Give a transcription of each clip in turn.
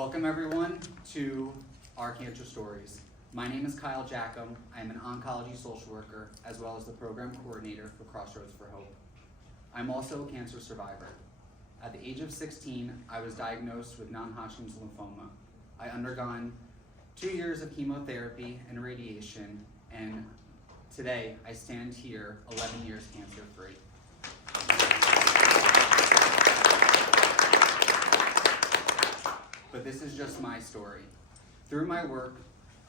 Welcome everyone to Our Cancer Stories. My name is Kyle Jackham. I am an oncology social worker as well as the program coordinator for Crossroads for Hope. I'm also a cancer survivor. At the age of 16, I was diagnosed with non-Hodgkin's lymphoma. I undergone 2 years of chemotherapy and radiation, and today I stand here 11 years cancer-free. But this is just my story. Through my work,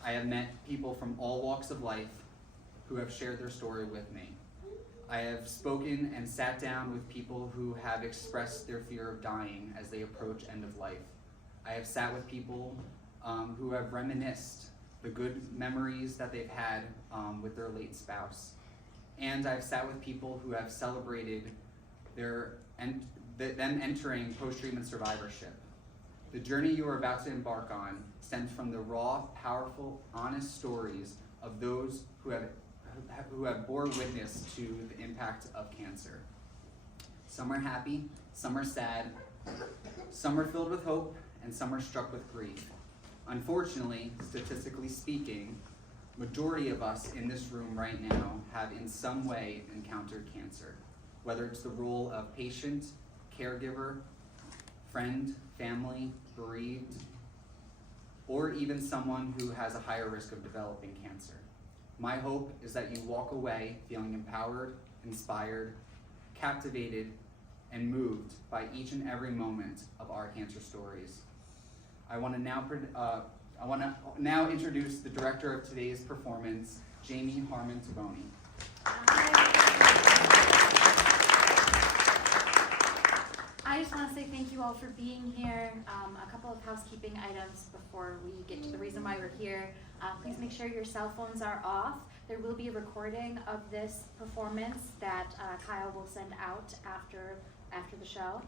I have met people from all walks of life who have shared their story with me. I have spoken and sat down with people who have expressed their fear of dying as they approach end of life. I have sat with people who have reminisced the good memories that they've had with their late spouse. And I've sat with people who have celebrated them entering post-treatment survivorship. The journey you are about to embark on stems from the raw, powerful, honest stories of those who have bore witness to the impact of cancer. Some are happy, some are sad, some are filled with hope, and some are struck with grief. Unfortunately, statistically speaking, majority of us in this room right now have in some way encountered cancer, whether it's the role of patient, caregiver, friend, family, bereaved, or even someone who has a higher risk of developing cancer. My hope is that you walk away feeling empowered, inspired, captivated, and moved by each and every moment of Our Cancer Stories. I want to now introduce the director of today's performance, Jamie Harmon Taboni. I just want to say thank you all for being here. A couple of housekeeping items before we get to the reason why we're here. Please make sure your cell phones are off. There will be a recording of this performance that Kyle will send out after the show.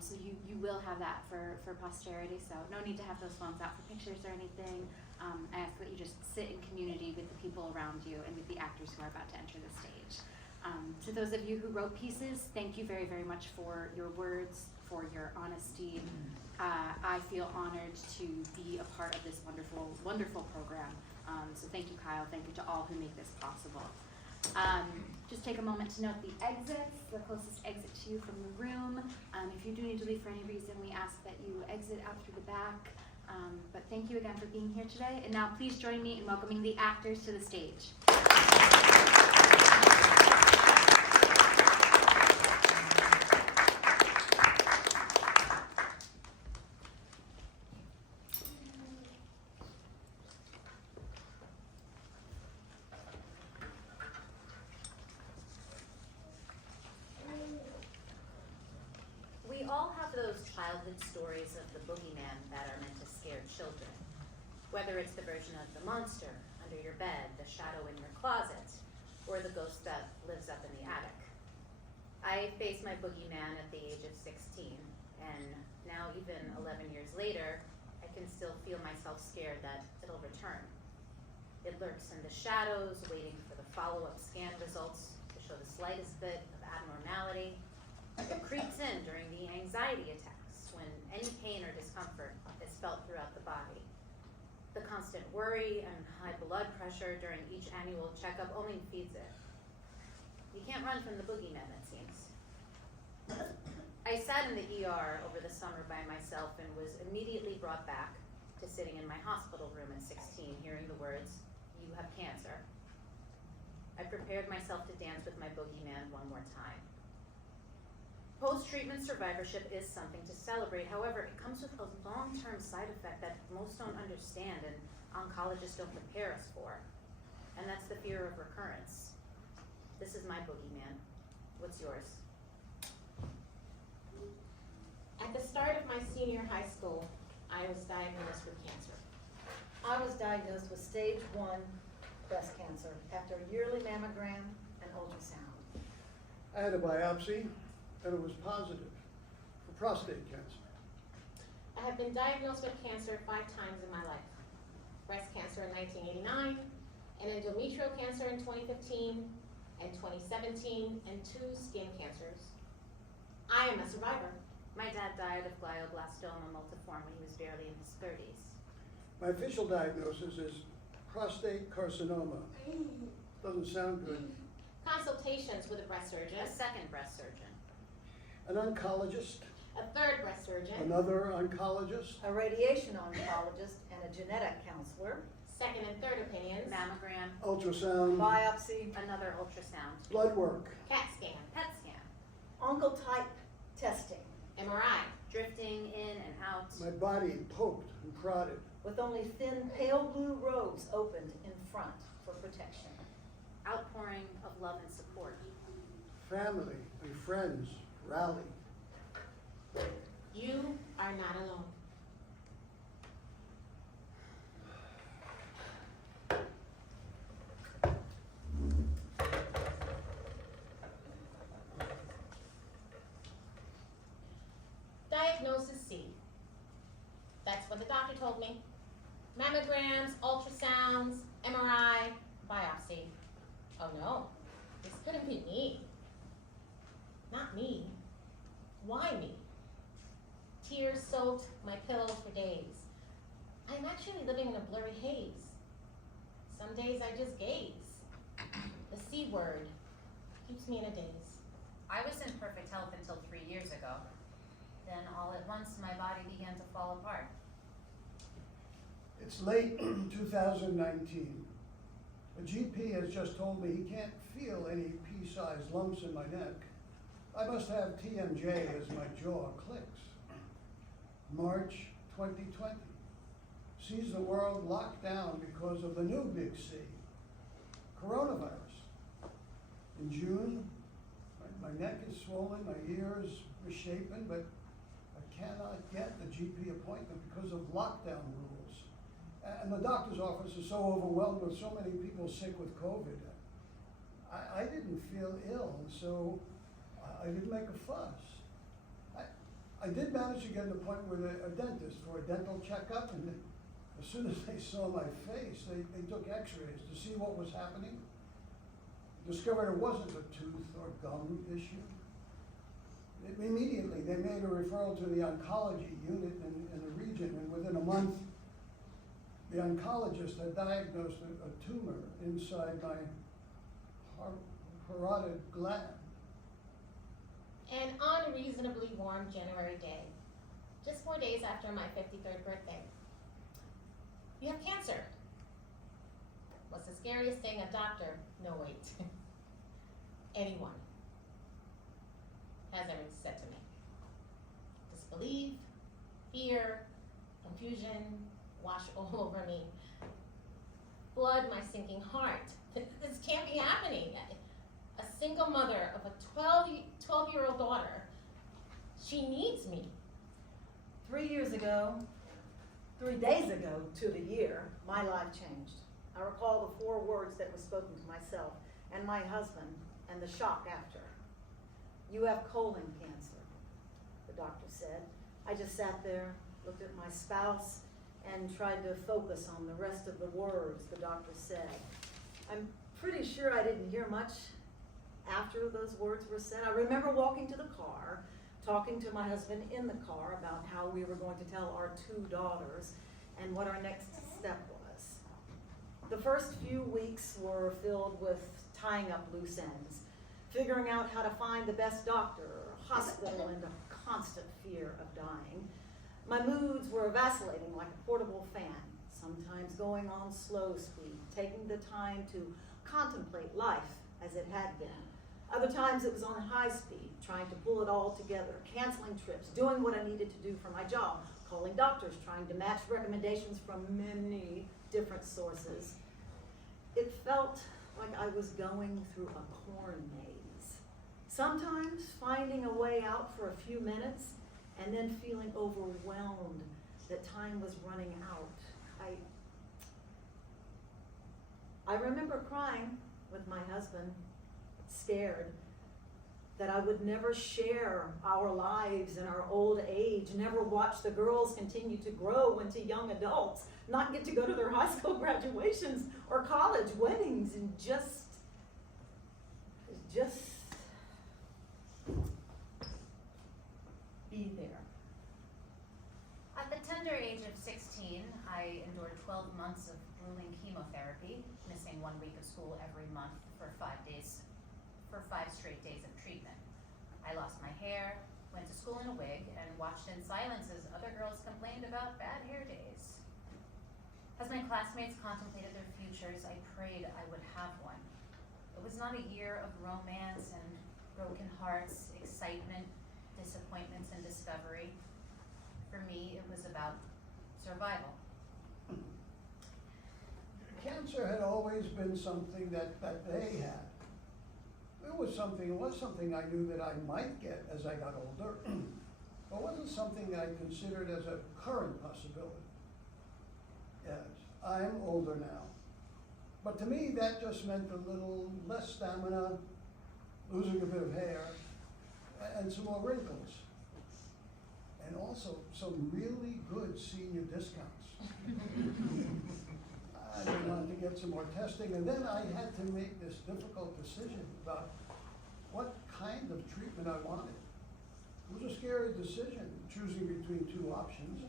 So you will have that for posterity, so no need to have those phones out for pictures or anything. I ask that you just sit in community with the people around you and with the actors who are about to enter the stage. To those of you who wrote pieces, thank you very, very much for your words, for your honesty. I feel honored to be a part of this wonderful, wonderful program. So thank you, Kyle. Thank you to all who make this possible. Just take a moment to note the exits, the closest exit to you from the room. If you do need to leave for any reason, we ask that you exit out through the back. But thank you again for being here today. And now please join me in welcoming the actors to the stage. We all have those childhood stories of the boogeyman that are meant to scare children. Whether it's the version of the monster under your bed, the shadow in your closet, or the ghost that lives up in the attic. I faced my boogeyman at the age of 16, and now even 11 years later, I can still feel myself scared that it'll return. It lurks in the shadows, waiting for the follow-up scan results to show the slightest bit of abnormality. It creeps in during the anxiety attacks when any pain or discomfort is felt throughout the body. The constant worry and high blood pressure during each annual checkup only feeds it. You can't run from the boogeyman, it seems. I sat in the ER over the summer by myself and was immediately brought back to sitting in my hospital room at 16, hearing the words, "You have cancer." I prepared myself to dance with my boogeyman one more time. Post-treatment survivorship is something to celebrate. However, it comes with a long-term side effect that most don't understand and oncologists don't prepare us for, and that's the fear of recurrence. This is my boogeyman. What's yours? At the start of my senior high school, I was diagnosed with cancer. I was diagnosed with stage 1 breast cancer after a yearly mammogram and ultrasound. I had a biopsy, and it was positive for prostate cancer. I have been diagnosed with cancer 5 times in my life. Breast cancer in 1989, and endometrial cancer in 2015, and 2017, and 2 skin cancers. I am a survivor. My dad died of glioblastoma multiforme when he was barely in his 30s. My official diagnosis is prostate carcinoma. Doesn't sound good. Consultations with a breast surgeon, A second breast surgeon. An oncologist, a third breast surgeon, another oncologist, A radiation oncologist and a genetic counselor, second and third opinions, Mammogram, ultrasound, biopsy, another ultrasound, blood work, CAT scan, PET scan, uncle type testing, MRI, drifting in and out. my body poked and prodded. with only thin pale blue robes opened in front for protection. Outpouring of love and support. Family and friends rally. you are not alone. Diagnosis C. That's what the doctor told me. Mammograms, ultrasounds, MRI, biopsy. Oh no, this couldn't be me. Not me. Why me? Tears soaked my pillows for days. I'm actually living in a blurry haze. Some days I just gaze. The C word keeps me in a daze. I was in perfect health until 3 years ago. Then all at once my body began to fall apart. It's late 2019. A GP has just told me he can't feel any pea-sized lumps in my neck. I must have TMJ as my jaw clicks. March 2020 sees the world locked down because of the new big C, coronavirus. In June, my neck is swollen, my ears misshapen, but I cannot get a GP appointment because of lockdown rules. And the doctor's office is so overwhelmed with so many people sick with COVID. I didn't feel ill, so I didn't make a fuss. I did manage to get an appointment with a dentist for a dental checkup, and as soon as they saw my face, they took x-rays to see what was happening. Discovered it wasn't a tooth or gum issue. Immediately, they made a referral to the oncology unit in the region, and within a month, the oncologist had diagnosed a tumor inside my parotid gland. An unreasonably warm January day, just 4 days after my 53rd birthday. You have cancer. What's the scariest thing a doctor, no wait, anyone has ever said to me? Disbelief, fear, confusion, wash all over me. Blood, my sinking heart. This can't be happening. A single mother of a 12-year-old daughter, she needs me. 3 years ago, 3 days ago to the year, my life changed. I recall the 4 words that were spoken to myself and my husband and the shock after. You have colon cancer, the doctor said. I just sat there, looked at my spouse, and tried to focus on the rest of the words the doctor said. I'm pretty sure I didn't hear much after those words were said. I remember walking to the car, talking to my husband in the car about how we were going to tell our 2 daughters and what our next step was. The first few weeks were filled with tying up loose ends, figuring out how to find the best doctor or hospital, and a constant fear of dying. My moods were vacillating like a portable fan, sometimes going on slow speed, taking the time to contemplate life as it had been. Other times it was on high speed, trying to pull it all together, canceling trips, doing what I needed to do for my job, calling doctors, trying to match recommendations from many different sources. It felt like I was going through a corn maze. Sometimes finding a way out for a few minutes and then feeling overwhelmed that time was running out. I remember crying with my husband, scared that I would never share our lives in our old age, never watch the girls continue to grow into young adults, not get to go to their high school graduations or college weddings, and just be there. I endured 12 months of grueling chemotherapy, missing 1 week of school every month for 5 straight days of treatment. I lost my hair, went to school in a wig, and watched in silence as other girls complained about bad hair days. As my classmates contemplated their futures, I prayed I would have one. It was not a year of romance and broken hearts, excitement, disappointments, and discovery. For me, it was about survival. Cancer had always been something that they had. It was something I knew that I might get as I got older, but wasn't something I considered as a current possibility. Yes, I'm older now. But to me, that just meant a little less stamina, losing a bit of hair, and some more wrinkles. And also some really good senior discounts. I wanted to get some more testing, and then I had to make this difficult decision about what kind of treatment I wanted. It was a scary decision, choosing between two options,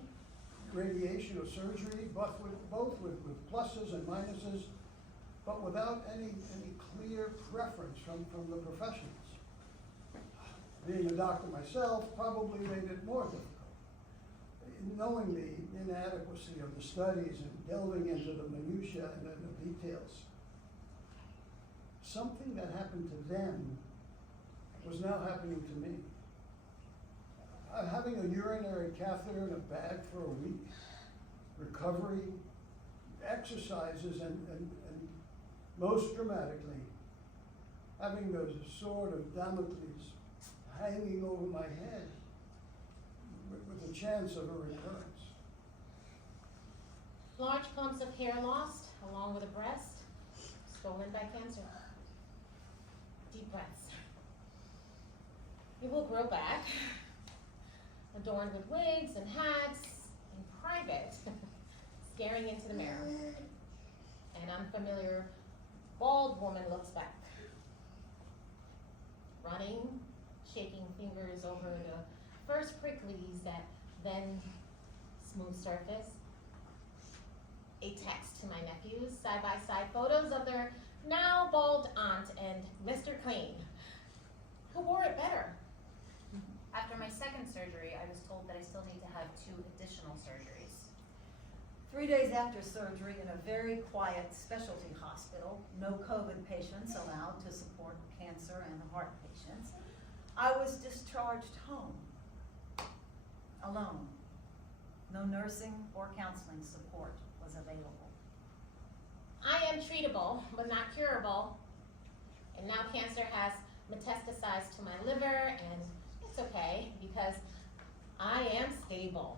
radiation or surgery, both with pluses and minuses, but without any clear preference from the professionals. Being a doctor myself probably made it more difficult. Knowing the inadequacy of the studies and delving into the minutiae and the details. Something that happened to them was now happening to me. Having a urinary catheter in a bag for a week, recovery, exercises, and most dramatically, having the sword of Damocles hanging over my head with a chance of a recurrence. Large clumps of hair lost, along with a breast, stolen by cancer. Deep breaths. It will grow back, adorned with wigs and hats, in private, staring into the mirror. An unfamiliar bald woman looks back, running, shaking fingers over the first pricklies that then smooth surface. A text to my nephews, side-by-side photos of their now bald aunt and Mr. Clean, who wore it better. After my second surgery, I was told that I still need to have 2 additional surgeries. 3 days after surgery in a very quiet specialty hospital, no COVID patients allowed to support cancer and heart patients, I was discharged home, alone. No nursing or counseling support was available. I am treatable, but not curable. And now cancer has metastasized to my liver, and it's okay because I am stable.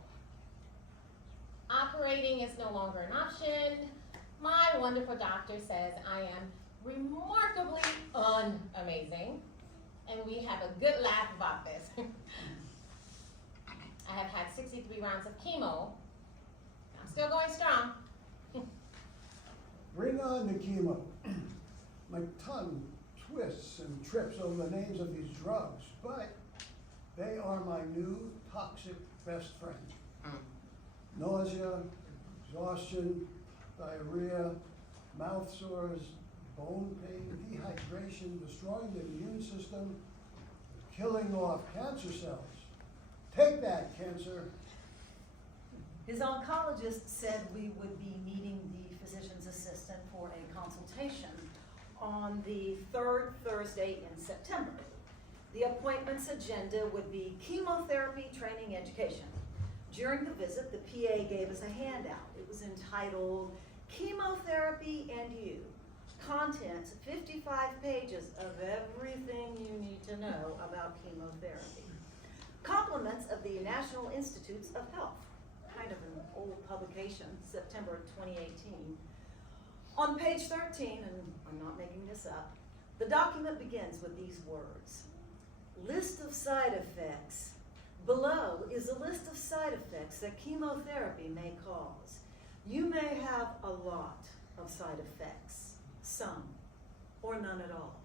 Operating is no longer an option. My wonderful doctor says I am remarkably unamazing, and we have a good laugh about this. I have had 63 rounds of chemo. I'm still going strong. Bring on the chemo. My tongue twists and trips over the names of these drugs, but they are my new toxic best friend. Nausea, exhaustion, diarrhea, mouth sores, bone pain, dehydration, destroying the immune system, killing off cancer cells. Take that, cancer. His oncologist said we would be meeting the physician's assistant for a consultation on the 3rd Thursday in September. The appointment's agenda would be chemotherapy training education. During the visit, the PA gave us a handout. It was entitled Chemotherapy and You. Contents, 55 pages of everything you need to know about chemotherapy. Compliments of the National Institutes of Health, kind of an old publication, September 2018. On page 13, and I'm not making this up, the document begins with these words. List of side effects. Below is a list of side effects that chemotherapy may cause. You may have a lot of side effects, some, or none at all.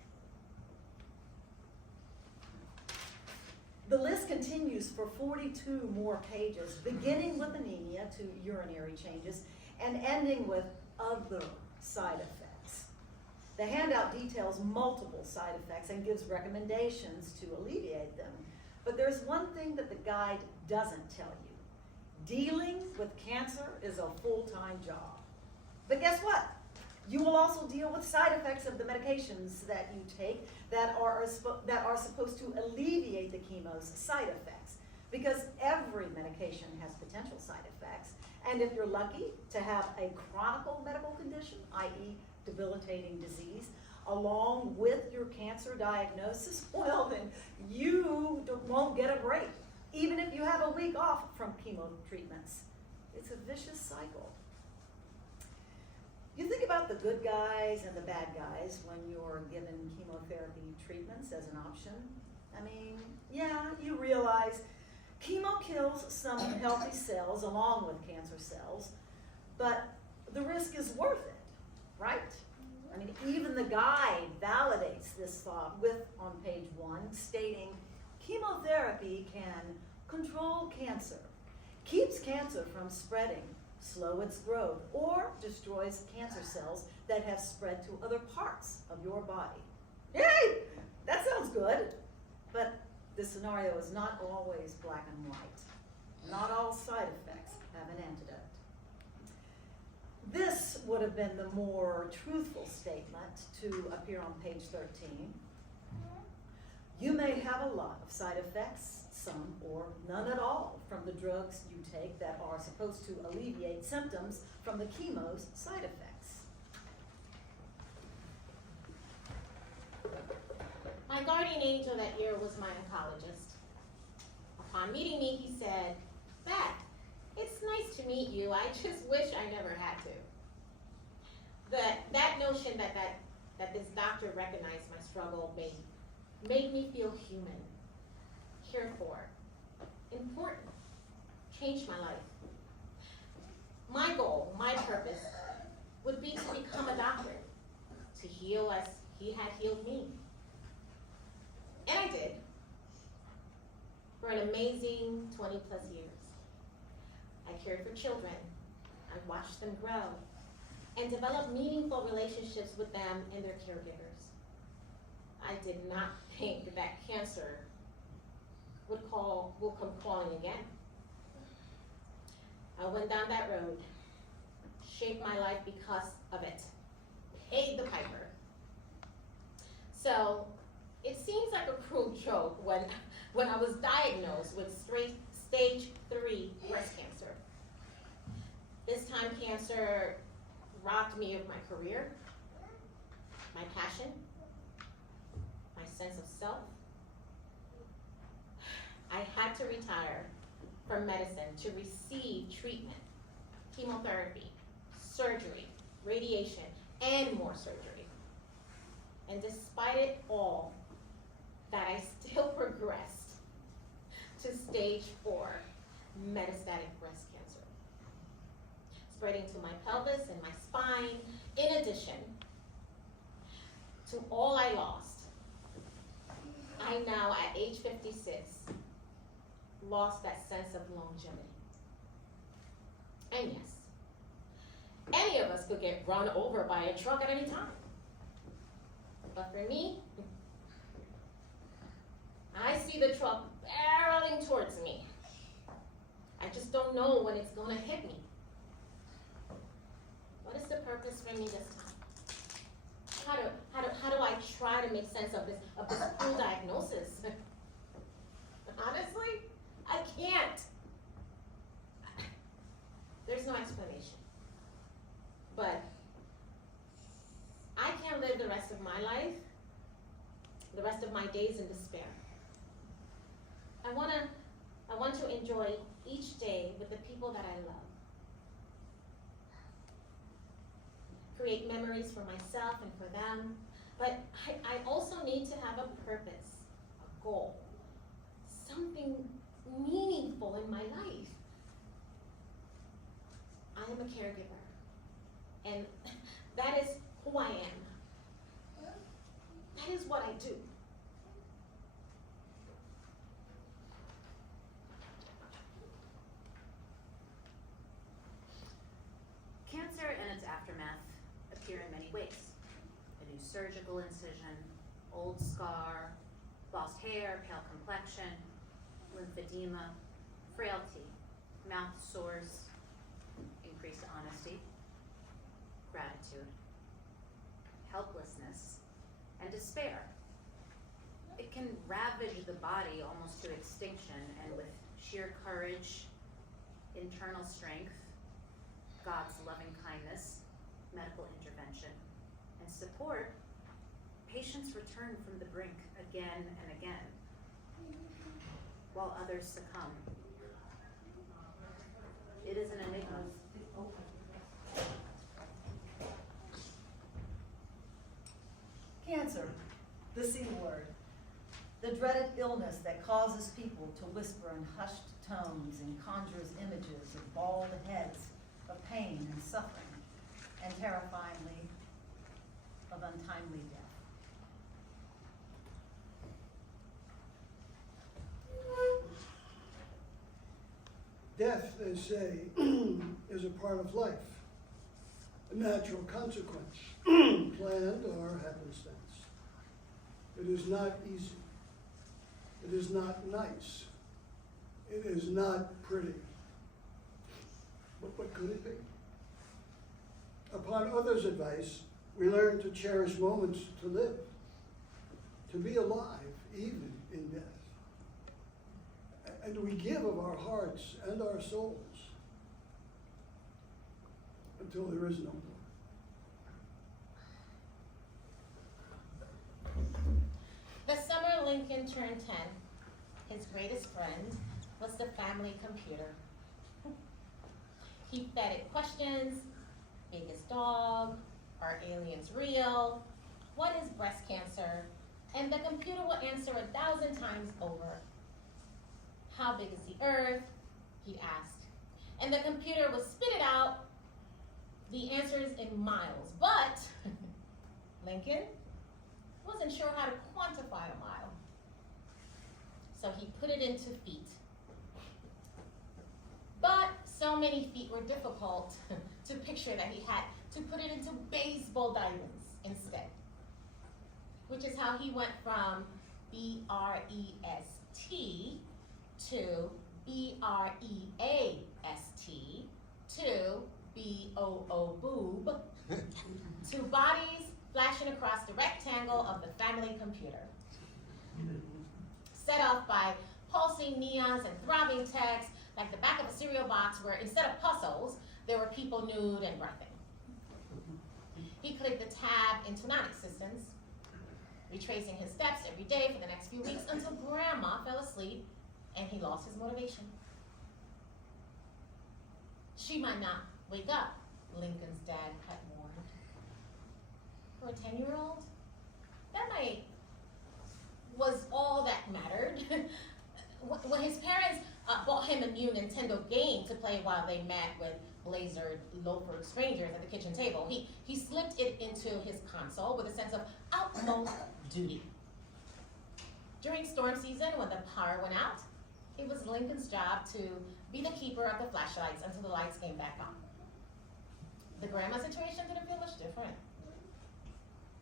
The list continues for 42 more pages, beginning with anemia to urinary changes, and ending with other side effects. The handout details multiple side effects and gives recommendations to alleviate them. But there's one thing that the guide doesn't tell you. Dealing with cancer is a full-time job. But guess what? You will also deal with side effects of the medications that you take that are supposed to alleviate the chemo's side effects. Because every medication has potential side effects. And if you're lucky to have a chronic medical condition, i.e. debilitating disease, along with your cancer diagnosis, well then you won't get a break, even if you have a week off from chemo treatments. It's a vicious cycle. You think about the good guys and the bad guys when you're given chemotherapy treatments as an option. I mean, yeah, you realize chemo kills some healthy cells along with cancer cells, but the risk is worth it, right? I mean, even the guide validates this thought on page 1, stating chemotherapy can control cancer, keeps cancer from spreading, slow its growth, or destroys cancer cells that have spread to other parts of your body. Yay! That sounds good, but this scenario is not always black and white. Not all side effects have an antidote. This would have been the more truthful statement to appear on page 13. You may have a lot of side effects, some or none at all, from the drugs you take that are supposed to alleviate symptoms from the chemo's side effects. My guardian angel that year was my oncologist. Upon meeting me, he said, "Beth, it's nice to meet you. I just wish I never had to." That notion that this doctor recognized my struggle made me feel human, cared for, important, changed my life. My goal, my purpose, would be to become a doctor, to heal as he had healed me. And I did, for an amazing 20 plus years. I cared for children, I watched them grow, and develop meaningful relationships with them and their caregivers. I did not think that cancer will come calling again. I went down that road, shaped my life because of it, paid the piper. So it seems like a cruel joke when I was diagnosed with stage 3 breast cancer. This time cancer robbed me of my career, my passion, my sense of self. I had to retire from medicine to receive treatment, chemotherapy, surgery, radiation, and more surgery. And despite it all, that I still progressed to stage 4 metastatic breast cancer, spreading to my pelvis and my spine, in addition to all I lost. I now, at age 56, lost that sense of longevity. And yes, any of us could get run over by a truck at any time. But for me, I see the truck barreling towards me. I just don't know when it's gonna hit me. What is the purpose for me this time? How do I try to make sense of this cruel diagnosis? Honestly, I can't. There's no explanation. But I can't live the rest of my life, the rest of my days in despair. I want to enjoy each day with the people that I love. Create memories for myself and for them. But I also need to have a purpose, a goal, something meaningful in my life. I am a caregiver, and that is who I am. That is what I do. year in many ways. A new surgical incision, old scar, lost hair, pale complexion, lymphedema, frailty, mouth sores, increased honesty, gratitude, helplessness, and despair. It can ravage the body almost to extinction, and with sheer courage, internal strength, God's loving kindness, medical intervention, and support, patients return from the brink again and again, while others succumb. It is an enigma. Cancer, the C word. The dreaded illness that causes people to whisper in hushed tones and conjures images of bald heads, of pain and suffering, and terrifyingly, of untimely death. Death, they say, is a part of life, a natural consequence, planned or happenstance. It is not easy. It is not nice. It is not pretty. But what could it be? Upon others' advice, we learn to cherish moments to live, to be alive even in death. And we give of our hearts and our souls until there is no more. The summer Lincoln turned 10, his greatest friend was the family computer. He fed it questions: biggest dog, are aliens real, what is breast cancer? And the computer will answer 1,000 times over. How big is the earth? He'd asked. And the computer would spit it out, the answers in miles. But Lincoln wasn't sure how to quantify a mile. So he put it into feet. But so many feet were difficult to picture that he had to put it into baseball diamonds instead. Which is how he went from B-R-E-S-T to B-R-E-A-S-T to B-O-O boob to bodies flashing across the rectangle of the family computer. Set off by pulsing neons and throbbing text like the back of a cereal box where instead of puzzles, there were people nude and breathing. He clicked the tab into non-existence, retracing his steps every day for the next few weeks until Grandma fell asleep and he lost his motivation. She might not wake up, Lincoln's dad had warned. For a 10-year-old, that might was all that mattered. When his parents bought him a new Nintendo game to play while they met with blazered loafer strangers at the kitchen table, he slipped it into his console with a sense of utmost duty. During storm season, when the power went out, it was Lincoln's job to be the keeper of the flashlights until the lights came back on. The grandma situation didn't feel much different.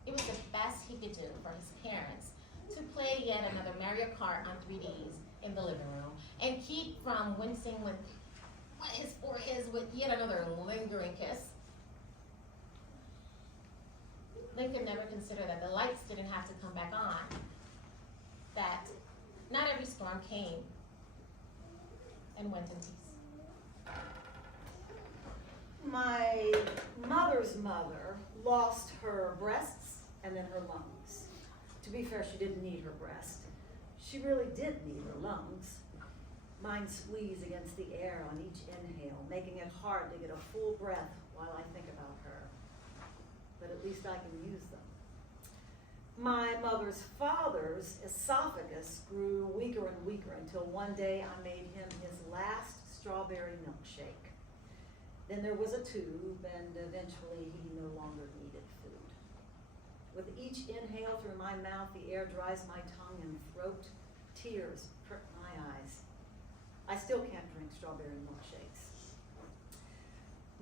It was the best he could do for his parents to play yet another Mario Kart on 3Ds in the living room and keep from wincing with his forehead with yet another lingering kiss. Lincoln never considered that the lights didn't have to come back on, that not every storm came and went in peace. My mother's mother lost her breasts and then her lungs. To be fair, she didn't need her breast. She really did need her lungs. Mine squeeze against the air on each inhale, making it hard to get a full breath while I think about her. But at least I can use them. My mother's father's esophagus grew weaker and weaker until one day I made him his last strawberry milkshake. Then there was a tube, and eventually he no longer needed food. With each inhale through my mouth, the air dries my tongue and throat. Tears prick my eyes. I still can't drink strawberry milkshakes.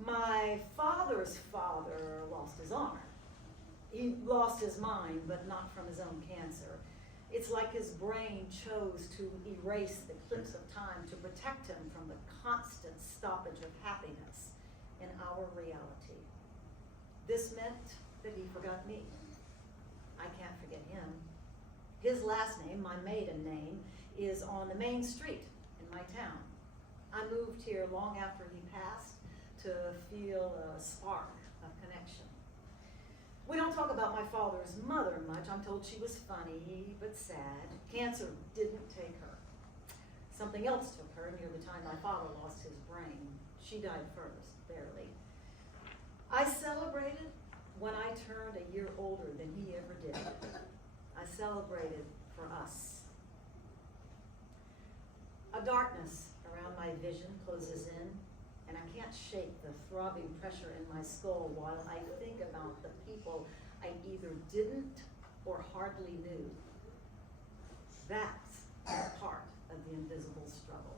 My father's father lost his arm. he lost his mind, but not from his own cancer. It's like his brain chose to erase the clips of time to protect him from the constant stoppage of happiness in our reality. This meant that he forgot me. I can't forget him. His last name, my maiden name, is on the main street in my town. I moved here long after he passed to feel a spark of connection. We don't talk about my father's mother much. I'm told she was funny, but sad. Cancer didn't take her. Something else took her near the time my father lost his brain. She died first, barely. I celebrated when I turned a year older than he ever did. I celebrated for us. A darkness around my vision closes in, and I can't shake the throbbing pressure in my skull while I think about the people I either didn't or hardly knew. That's part of the invisible struggle.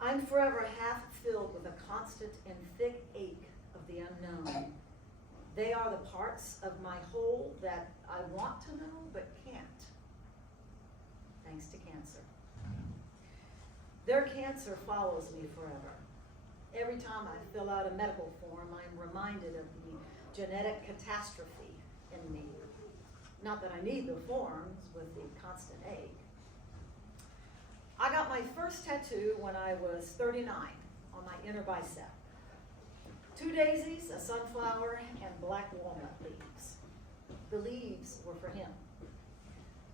I'm forever half filled with a constant and thick ache of the unknown. They are the parts of my whole that I want to know but can't, thanks to cancer. Their cancer follows me forever. Every time I fill out a medical form, I'm reminded of the genetic catastrophe in me. Not that I need the forms with the constant ache. I got my first tattoo when I was 39 on my inner bicep. 2 daisies, a sunflower, and black walnut leaves. The leaves were for him.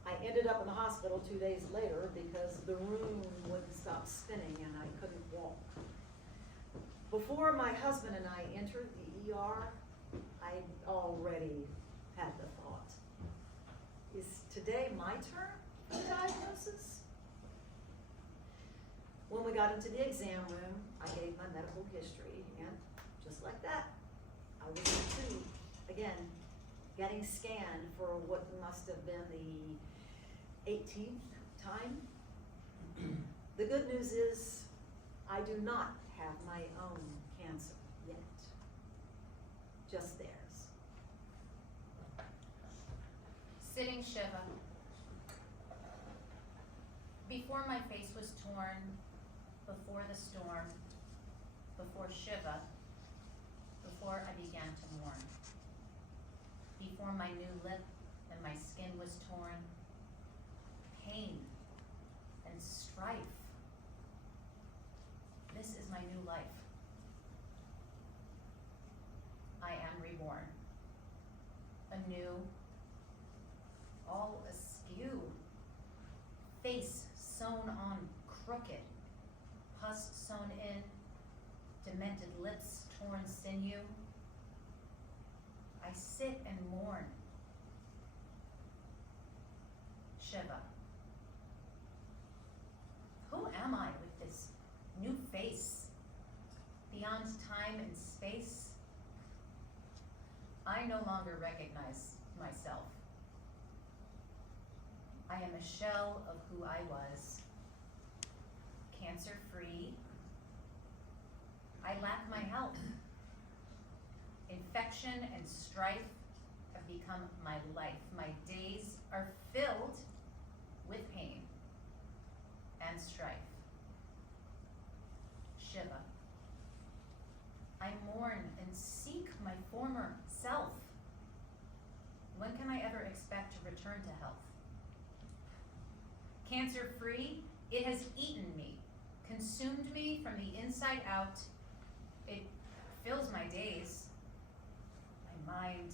I ended up in the hospital 2 days later because the room wouldn't stop spinning and I couldn't walk. Before my husband and I entered the ER, I'd already had the thought, is today my turn for the diagnosis? When we got into the exam room, I gave my medical history, and just like that, I was in the tube again, getting scanned for what must have been the 18th time. The good news is I do not have my own cancer yet, just theirs. Sitting Shiva. Before my face was torn, before the storm, before Shiva, before I began to mourn. Before my new lip and my skin was torn, pain and strife. This is my new life. I am reborn. Anew, all askew, face sewn on crooked, pus sewn in, demented lips, torn sinew. I sit and mourn. Shiva. Who am I with this new face? Beyond time and space, I no longer recognize myself. I am a shell of who I was, cancer-free. I lack my health. Infection and strife have become my life. My days are filled with pain and strife. Shiva. I mourn and seek my former self. When can I ever expect to return to health? Cancer-free, it has eaten me, consumed me from the inside out. It fills my days. My mind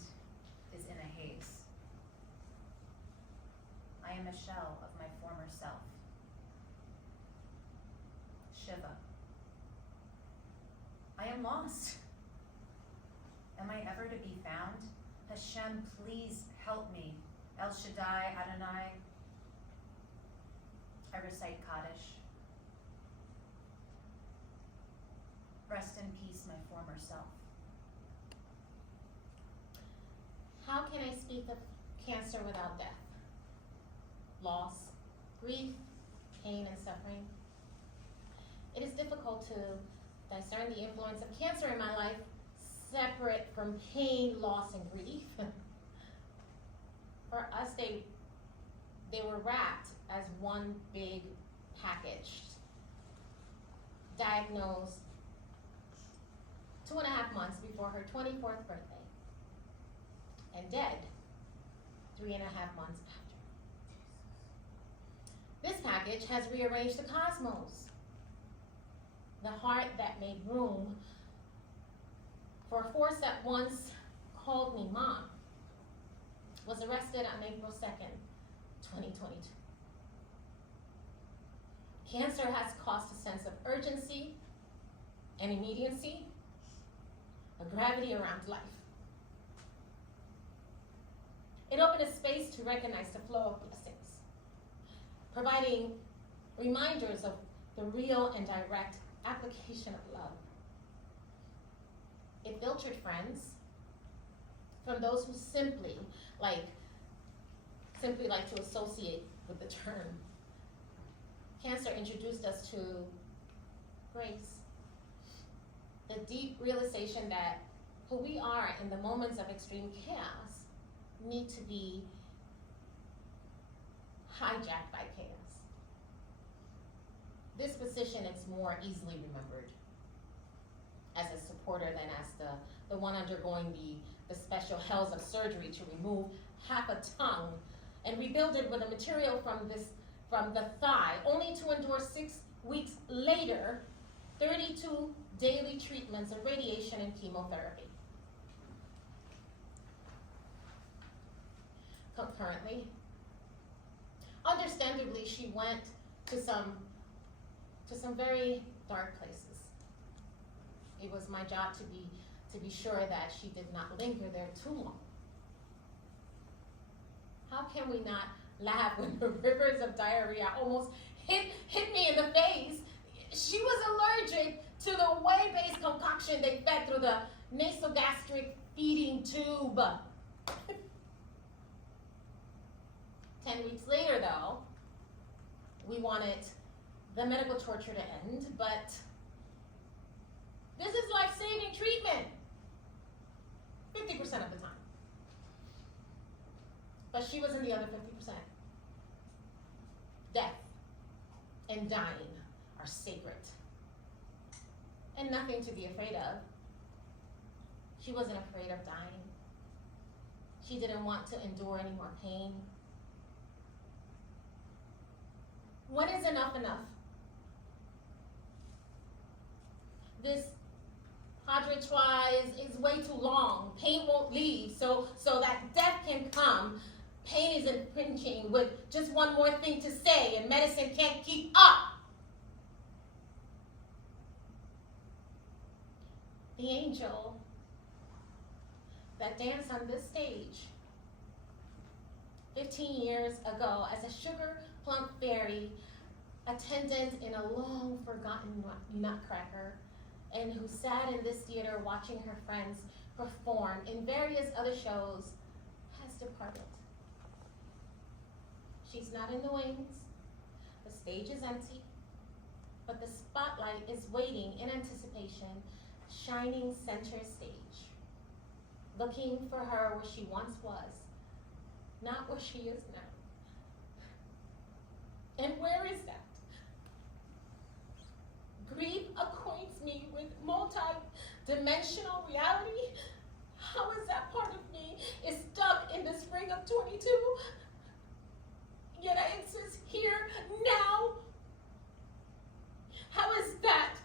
is in a haze. I am a shell of my former self. Shiva. I am lost. Am I ever to be found? Hashem, please help me. El Shaddai, Adonai. I recite Kaddish. Rest in peace, my former self. How can I speak of cancer without death? Loss, grief, pain, and suffering. It is difficult to discern the influence of cancer in my life separate from pain, loss, and grief. For us, they were wrapped as one big package. Diagnosed 2.5 months before her 24th birthday, and dead 3.5 months after. This package has rearranged the cosmos. The heart that made room for a force that once called me mom was arrested on April 2nd, 2022. Cancer has cost a sense of urgency and immediacy, a gravity around life. It opened a space to recognize the flow of blessings, providing reminders of the real and direct application of love. It filtered friends from those who simply like to associate with the term. Cancer introduced us to grace, the deep realization that who we are in the moments of extreme chaos need to be hijacked by chaos. This position is more easily remembered as a supporter than as the one undergoing the special hells of surgery to remove half a tongue and rebuild it with a material from the thigh, only to endure 6 weeks later 32 daily treatments of radiation and chemotherapy. Concurrently, understandably, she went to some very dark places. It was my job to be sure that she did not linger there too long. How can we not laugh when the rivers of diarrhea almost hit me in the face? She was allergic to the whey-based concoction they fed through the nasogastric feeding tube. 10 weeks later, though, we wanted the medical torture to end, but this is life-saving treatment 50% of the time. But she was in the other 50%. Death and dying are sacred and nothing to be afraid of. She wasn't afraid of dying. She didn't want to endure any more pain. When is enough enough? This Padre tries is way too long. Pain won't leave, so that death can come. Pain is impinging with just one more thing to say, and medicine can't keep up. The angel that danced on this stage 15 years ago as a sugar plump fairy attendant in a long forgotten nutcracker, and who sat in this theater watching her friends perform in various other shows, has departed. She's not in the wings, the stage is empty, but the spotlight is waiting in anticipation, shining center stage, looking for her where she once was, not where she is now. And where is that? Grief acquaints me with multi-dimensional reality. How is that part of me is stuck in the spring of 22? Yet I exist here now. How is that?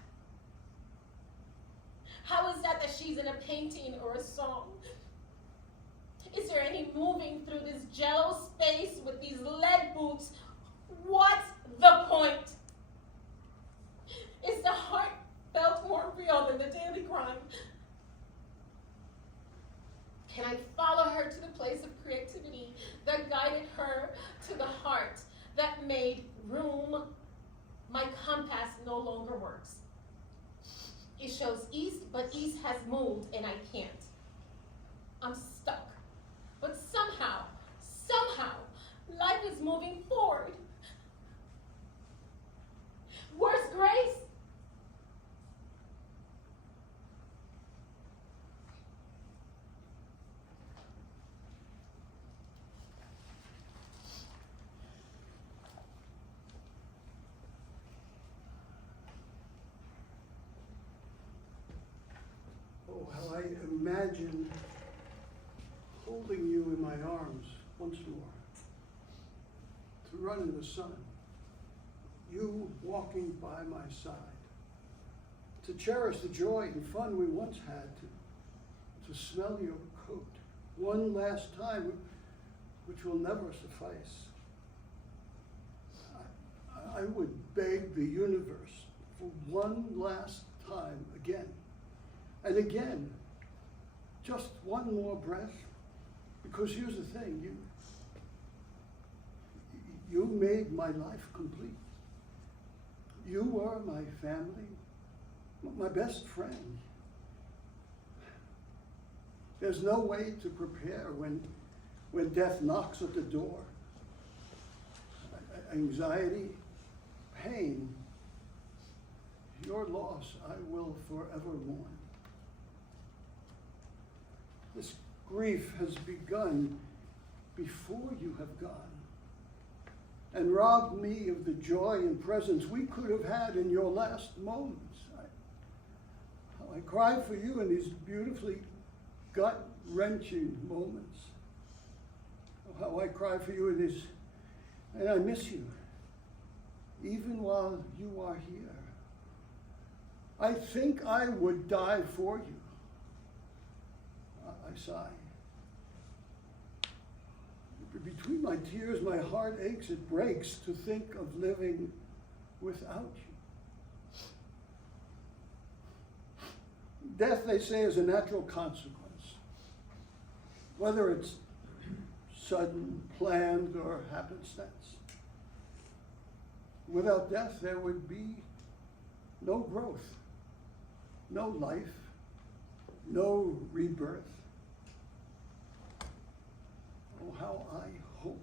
How is that she's in a painting or a song? Is there any moving through this jello space with these lead boots? What's the point? Is the heart felt more real than the daily grind? Can I follow her to the place of creativity that guided her to the heart that made room? My compass no longer works. It shows east, but east has moved and I can't. I'm stuck. But somehow, life is moving forward. Where's Grace? imagine holding you in my arms once more, to run in the sun, you walking by my side, to cherish the joy and fun we once had, to smell your coat one last time, which will never suffice. I would beg the universe for one last time again and again, just one more breath, because here's the thing, you made my life complete. You were my family, my best friend. There's no way to prepare when death knocks at the door. Anxiety, pain, your loss I will forever mourn. This grief has begun before you have gone and robbed me of the joy and presence we could have had in your last moments. I cried for you in these beautifully gut-wrenching moments. How I cry for you in this, and I miss you, even while you are here. I think I would die for you. I sigh. Between my tears, my heart aches, it breaks to think of living without you. Death, they say, is a natural consequence. Whether it's sudden, planned, or happenstance. Without death, there would be no growth, no life, no rebirth. Oh, how I hope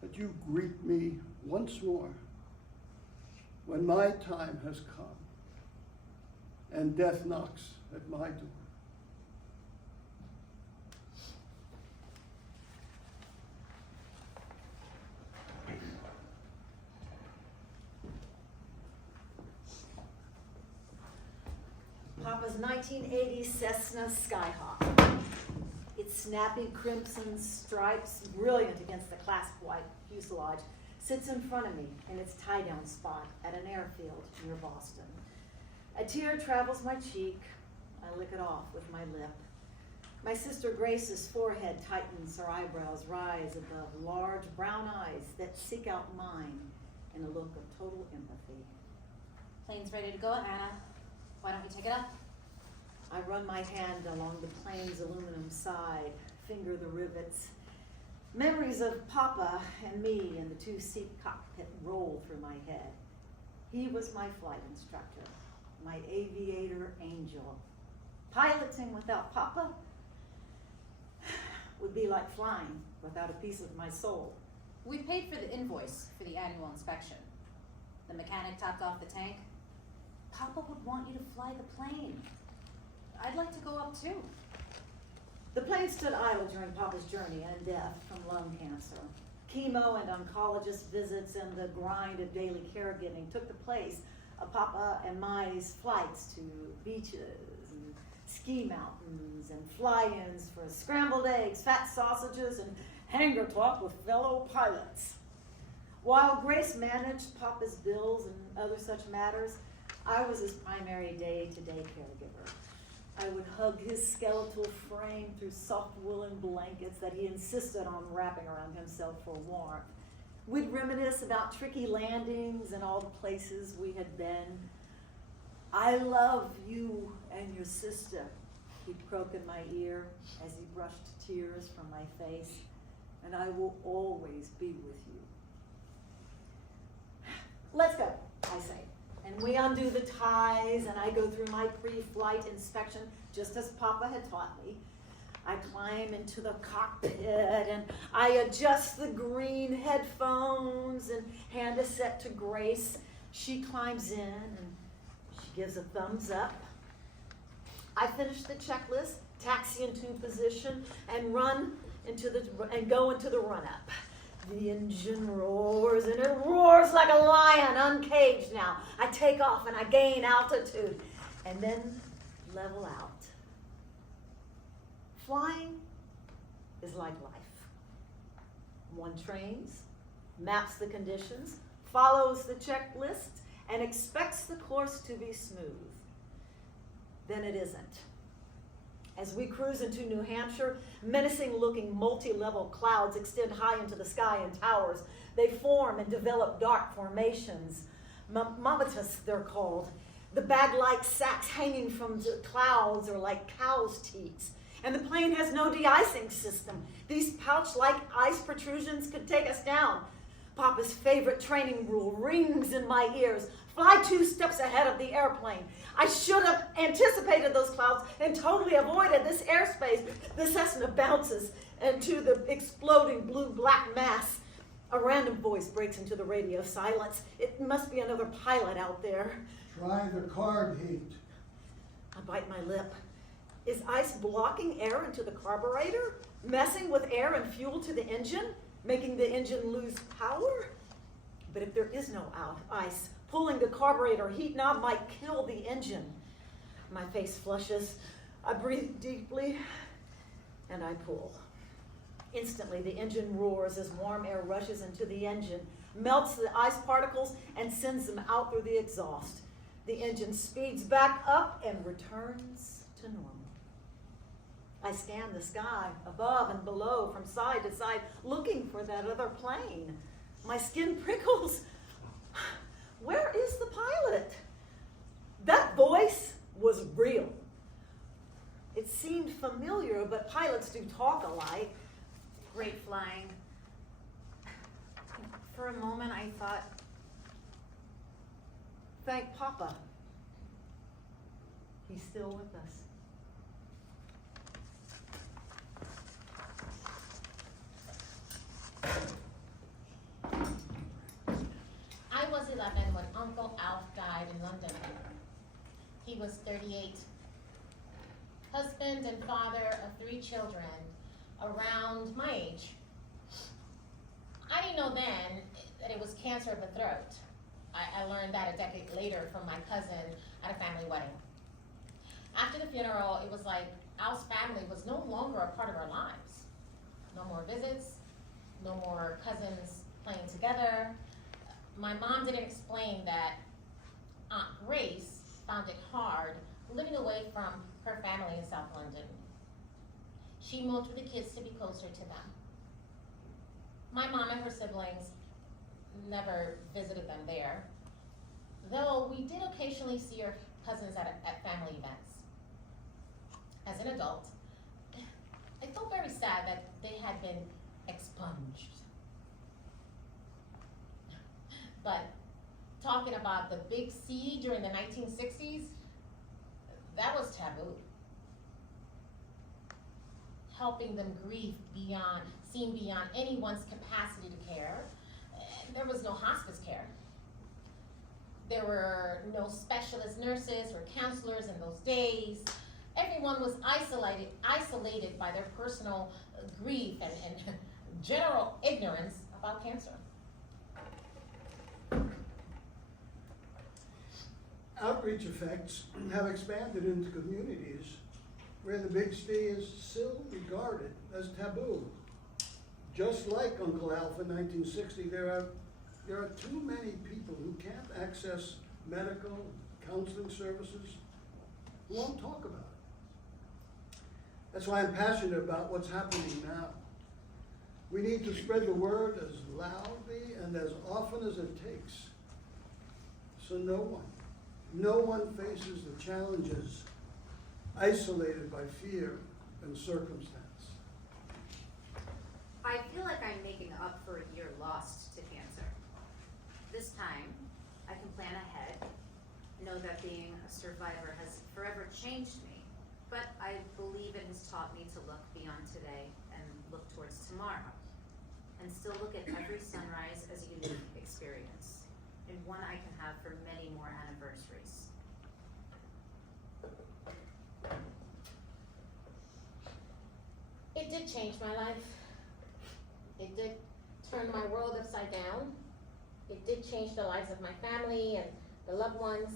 that you greet me once more when my time has come and death knocks at my door. Papa's 1980 Cessna Skyhawk. Its snappy crimson stripes, brilliant against the classic white fuselage, sits in front of me in its tie-down spot at an airfield near Boston. A tear travels my cheek. I lick it off with my lip. My sister Grace's forehead tightens, her eyebrows rise above large brown eyes that seek out mine in a look of total empathy. Plane's ready to go, Anna. Why don't you take it up? I run my hand along the plane's aluminum side, finger the rivets. Memories of Papa and me in the two-seat cockpit roll through my head. He was my flight instructor, my aviator angel. Piloting without Papa would be like flying without a piece of my soul. We paid for the invoice for the annual inspection. The mechanic topped off the tank. Papa would want you to fly the plane. I'd like to go up too. The plane stood idle during Papa's journey and death from lung cancer. Chemo and oncologist visits and the grind of daily caregiving took the place of Papa and Mai's flights to beaches and ski mountains and fly-ins for scrambled eggs, fat sausages, and hangar talk with fellow pilots. While Grace managed Papa's bills and other such matters, I was his primary day-to-day caregiver. I would hug his skeletal frame through soft woolen blankets that he insisted on wrapping around himself for warmth. We'd reminisce about tricky landings and all the places we had been. I love you and your sister, he'd croak in my ear as he brushed tears from my face, and I will always be with you. Let's go, I say. And we undo the ties, and I go through my pre-flight inspection, just as Papa had taught me. I climb into the cockpit, and I adjust the green headphones and hand a set to Grace. She climbs in, and she gives a thumbs up. I finish the checklist, taxi into position, and go into the run-up. The engine roars, and it roars like a lion, uncaged now. I take off and I gain altitude, and then level out. Flying is like life. One trains, maps the conditions, follows the checklist, and expects the course to be smooth. Then it isn't. As we cruise into New Hampshire, menacing-looking multi-level clouds extend high into the sky in towers. They form and develop dark formations. Mammatus, they're called. The bag-like sacks hanging from the clouds are like cow's teats. And the plane has no de-icing system. These pouch-like ice protrusions could take us down. Papa's favorite training rule rings in my ears. Fly 2 steps ahead of the airplane. I should have anticipated those clouds and totally avoided this airspace. The Cessna bounces into the exploding blue-black mass. A random voice breaks into the radio silence. It must be another pilot out there. Try the carb heat. I bite my lip. Is ice blocking air into the carburetor? Messing with air and fuel to the engine? Making the engine lose power? But if there is no ice, pulling the carburetor heat knob might kill the engine. My face flushes. I breathe deeply, and I pull. Instantly, the engine roars as warm air rushes into the engine, melts the ice particles, and sends them out through the exhaust. The engine speeds back up and returns to normal. I scan the sky above and below, from side to side, looking for that other plane. My skin prickles. Where is the pilot? That voice was real. It seemed familiar, but pilots do talk alike. Great flying. For a moment, I thought, Thank Papa. He's still with us. I was 11 when Uncle Alf died in London. He was 38. Husband and father of 3 children, around my age. I didn't know then that it was cancer of the throat. I learned that a decade later from my cousin at a family wedding. After the funeral, it was like Al's family was no longer a part of our lives. No more visits, no more cousins playing together. My mom didn't explain that Aunt Grace found it hard living away from her family in South London. She moved with the kids to be closer to them. My mom and her siblings never visited them there, though we did occasionally see our cousins at family events. As an adult, I felt very sad that they had been expunged. But talking about the big C during the 1960s, that was taboo. Helping them grieve seen beyond anyone's capacity to care. There was no hospice care. There were no specialist nurses or counselors in those days. Everyone was isolated by their personal grief and general ignorance about cancer. Outreach effects have expanded into communities where the big C is still regarded as taboo. Just like Uncle Alf in 1960, there are too many people who can't access medical, counseling services, who won't talk about it. That's why I'm passionate about what's happening now. We need to spread the word as loudly and as often as it takes, so no one faces the challenges isolated by fear and circumstance. I feel like I'm making up for a year lost to cancer. This time, I can plan ahead, know that being a survivor has forever changed me, but I believe it has taught me to look beyond today and look towards tomorrow, and still look at every sunrise as a unique experience, and one I can have for many more anniversaries. It did change my life. It did turn my world upside down. It did change the lives of my family and the loved ones.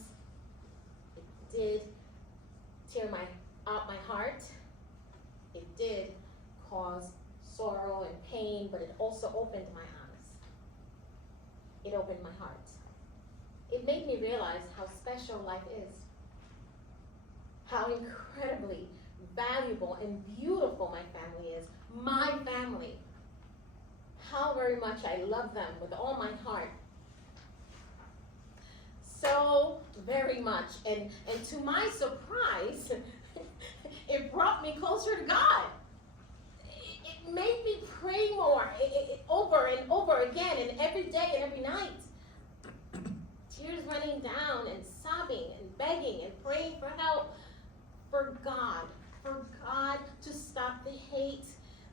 It did tear out my heart. It did cause sorrow and pain, but it also opened my eyes. It opened my heart. It made me realize how special life is. How incredibly valuable and beautiful my family is. My family. How very much I love them with all my heart. So very much. And to my surprise, it brought me closer to God. It made me pray more, over and over again, and every day and every night. Tears running down and sobbing and begging and praying for help, for God to stop the hate,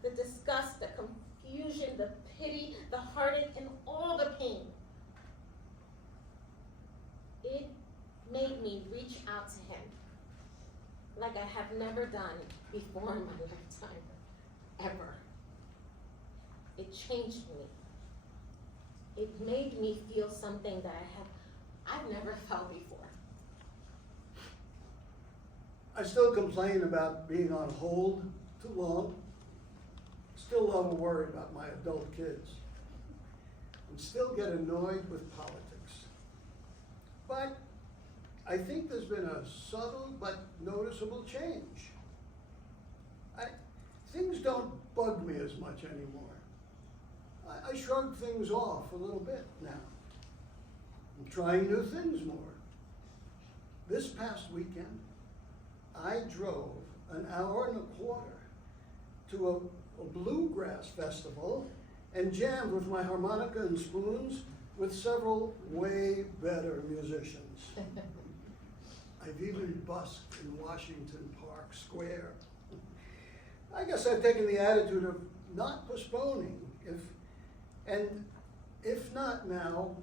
the disgust, the confusion, the pity, the heartache, and all the pain. It made me reach out to Him like I have never done before in my lifetime, ever. It changed me. It made me feel something that I've never felt before. I still complain about being on hold too long. Still love and worry about my adult kids. And still get annoyed with politics. But I think there's been a subtle but noticeable change. Things don't bug me as much anymore. I shrug things off a little bit now. I'm trying new things more. This past weekend, I drove an hour and a quarter to a bluegrass festival and jammed with my harmonica and spoons with several way better musicians. I've even busked in Washington Park Square. I guess I've taken the attitude of not postponing, if not now,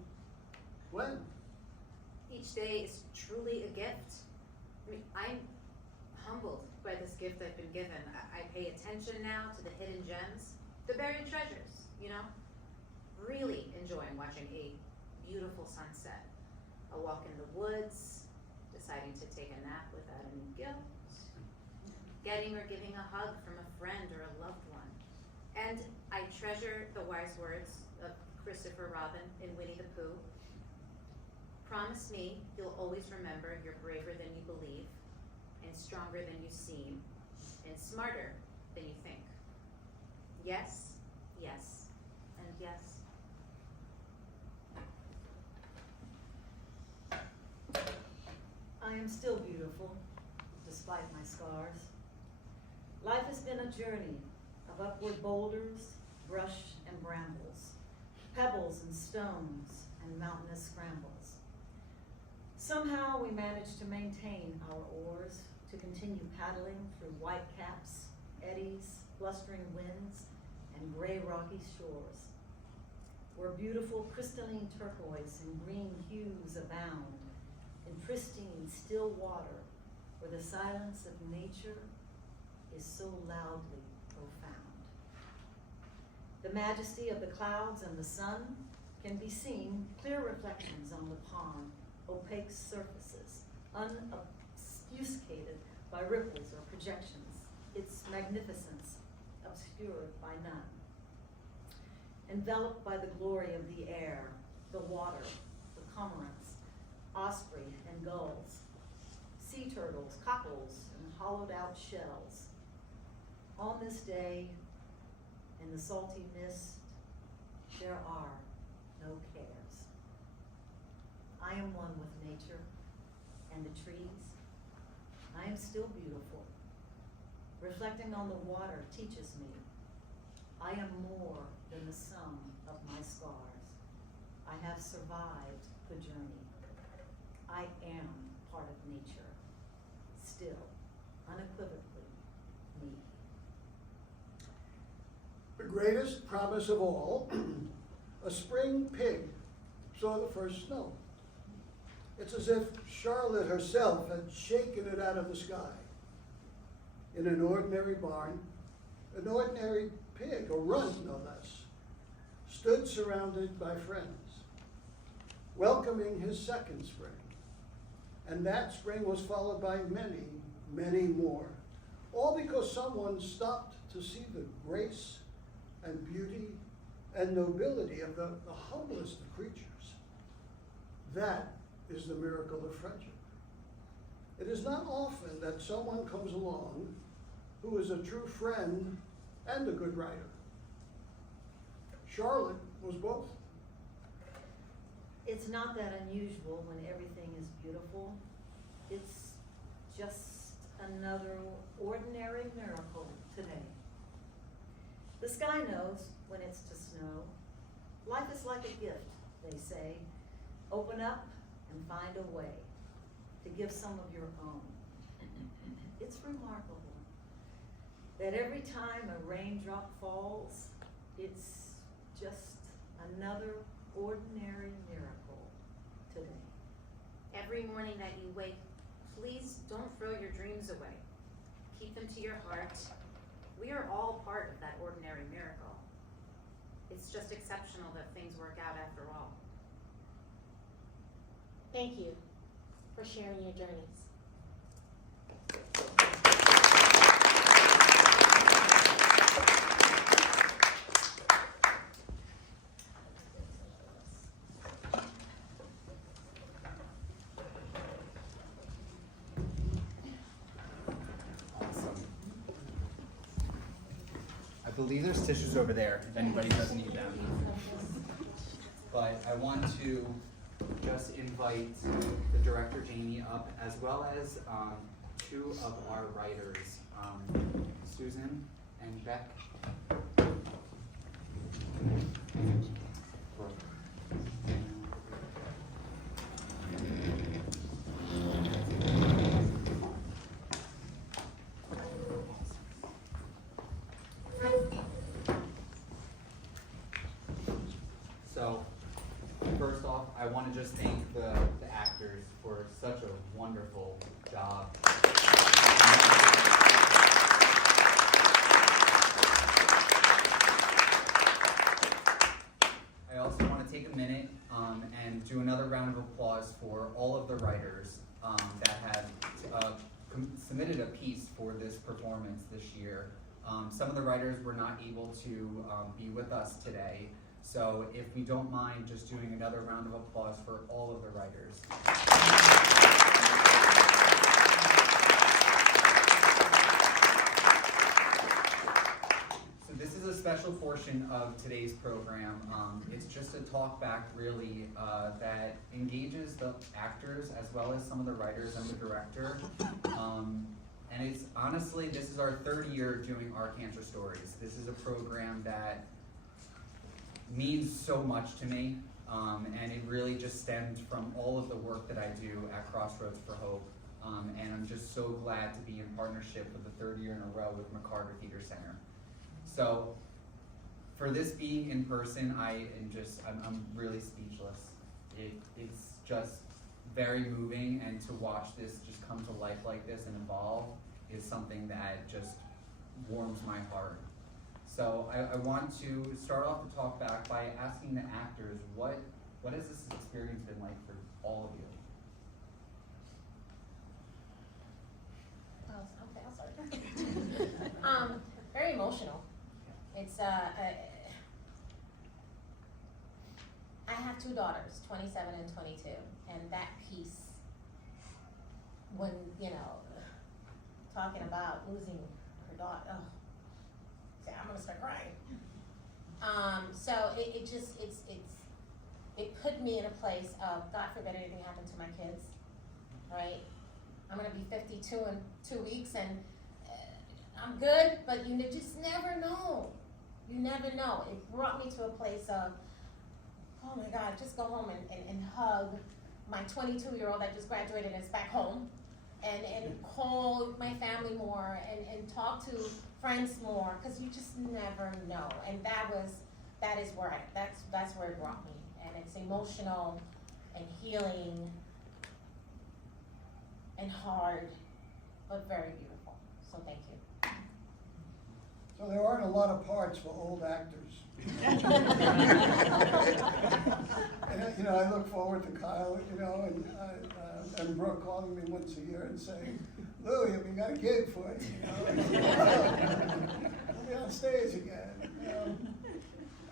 when? Each day is truly a gift. I mean, I'm humbled by this gift I've been given. I pay attention now to the hidden gems, the buried treasures, you know? Really enjoying watching a beautiful sunset, a walk in the woods, deciding to take a nap without any guilt, getting or giving a hug from a friend or a loved one. And I treasure the wise words of Christopher Robin in Winnie the Pooh. Promise me you'll always remember you're braver than you believe, and stronger than you seem, and smarter than you think. Yes, yes, and yes. I am still beautiful, despite my scars. Life has been a journey of upward boulders, brush and brambles, pebbles and stones, and mountainous scrambles. Somehow we managed to maintain our oars, to continue paddling through white caps, eddies, blustering winds, and gray rocky shores, where beautiful crystalline turquoise and green hues abound, in pristine still water, where the silence of nature is so loudly profound. The majesty of the clouds and the sun can be seen, clear reflections on the pond, opaque surfaces, unobfuscated by ripples or projections, its magnificence obscured by none. Enveloped by the glory of the air, the water, the cormorants, osprey and gulls, sea turtles, cockles, and hollowed out shells. On this day, in the salty mist, there are no cares. I am one with nature and the trees. I am still beautiful. Reflecting on the water teaches me I am more than the sum of my scars. I have survived the journey. I am part of nature, still, unequivocally me. The greatest promise of all, a spring pig saw the first snow. It's as if Charlotte herself had shaken it out of the sky. In an ordinary barn, an ordinary pig, a runt no less, stood surrounded by friends, welcoming his second spring. And that spring was followed by many, many more, all because someone stopped to see the grace and beauty and nobility of the humblest of creatures. That is the miracle of friendship. It is not often that someone comes along who is a true friend and a good writer. Charlotte was both. It's not that unusual when everything is beautiful. It's just another ordinary miracle today. The sky knows when it's to snow. Life is like a gift, they say. Open up and find a way to give some of your own. It's remarkable that every time a raindrop falls, it's just another ordinary miracle today. Every morning that you wake, please don't throw your dreams away. Keep them to your heart. We are all part of that ordinary miracle. It's just exceptional that things work out after all. Thank you for sharing your journeys. Awesome. I believe there's tissues over there if anybody doesn't need them. But I want to just invite the director Jamie up, as well as two of our writers, Susan and Beck. So, first off, I want to just thank the actors for such a wonderful job. I also want to take a minute and do another round of applause for all of the writers that have submitted a piece for this performance this year. Some of the writers were not able to be with us today. So if we don't mind just doing another round of applause for all of the writers. So this is a special portion of today's program. It's just a talk back really that engages the actors as well as some of the writers and the director. And it's honestly, this is our third year doing Our Cancer Stories. This is a program that means so much to me, and it really just stemmed from all of the work that I do at Crossroads for Hope, and I'm just so glad to be in partnership for the third year in a row with McCarter Theater Center. So, for this being in person, I'm really speechless. It's just very moving, and to watch this just come to life like this and evolve is something that just warms my heart. So I want to start off the talk back by asking the actors, what has this experience been like for all of you? I'll start. Very emotional. It's I have two daughters, 27 and 22, and that piece, when, talking about losing her daughter, I'm gonna start crying. So it put me in a place of, God forbid anything happened to my kids, right? I'm gonna be 52 in 2 weeks, and I'm good, but you just never know. You never know. It brought me to a place of, oh my God, just go home and hug my 22-year-old that just graduated and is back home, and call my family more, and talk to friends more, because you just never know. And that's where it brought me. And it's emotional and healing and hard, but very beautiful. So thank you. So there aren't a lot of parts for old actors. And, I look forward to Kyle, and Brooke calling me once a year and saying, Louie, we got a gig for you, you know. I'll be on stage again.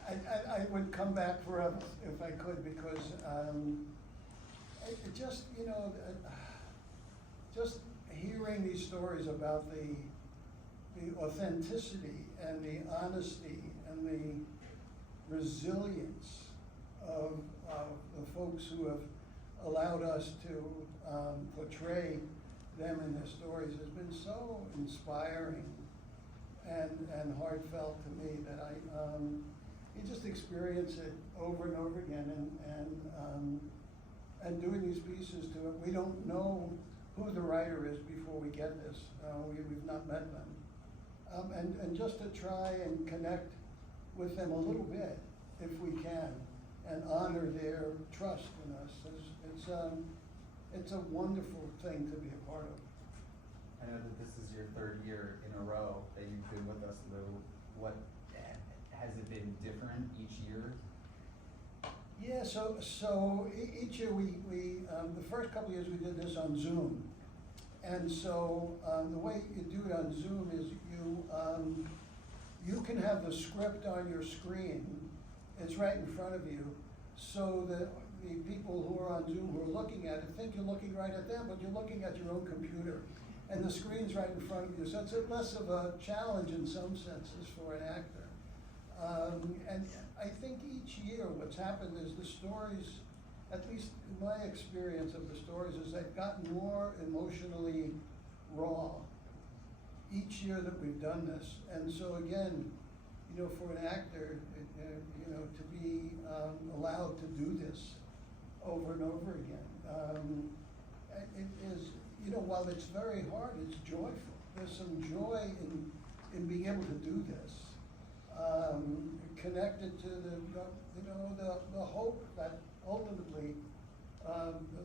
I would come back forever if I could, because it just, you know, just hearing these stories about the authenticity and the honesty and the resilience of the folks who have allowed us to portray them in their stories has been so inspiring and heartfelt to me that you just experience it over and over again, and doing these pieces to it. We don't know who the writer is before we get this. We've not met them. And just to try and connect with them a little bit, if we can, and honor their trust in us, it's a wonderful thing to be a part of. I know that this is your third year in a row that you've been with us, Lou. What has it been different each year? Yeah, so each year we the first couple of years we did this on Zoom. And so the way you do it on Zoom is you can have the script on your screen. It's right in front of you, so that the people who are on Zoom who are looking at it think you're looking right at them, but you're looking at your own computer. And the screen's right in front of you, so it's less of a challenge in some senses for an actor. And I think each year what's happened is the stories, at least in my experience of the stories, is they've gotten more emotionally raw each year that we've done this. And so again, you know, for an actor, you know, to be allowed to do this over and over again, it is, you know, while it's very hard, it's joyful. There's some joy in being able to do this, connected to the hope that ultimately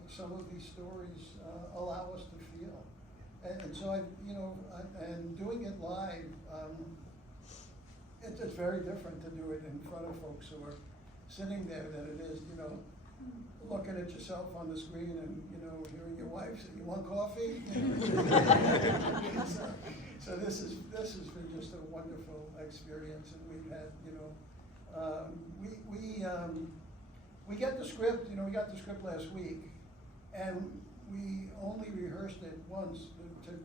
some of these stories allow us to feel. And so and doing it live, it's very different to do it in front of folks who are sitting there than it is, you know, looking at yourself on the screen and, you know, hearing your wife say, "You want coffee?" So this has been just a wonderful experience, and we've had, you know, we get the script, you know, we got the script last week, and we only rehearsed it once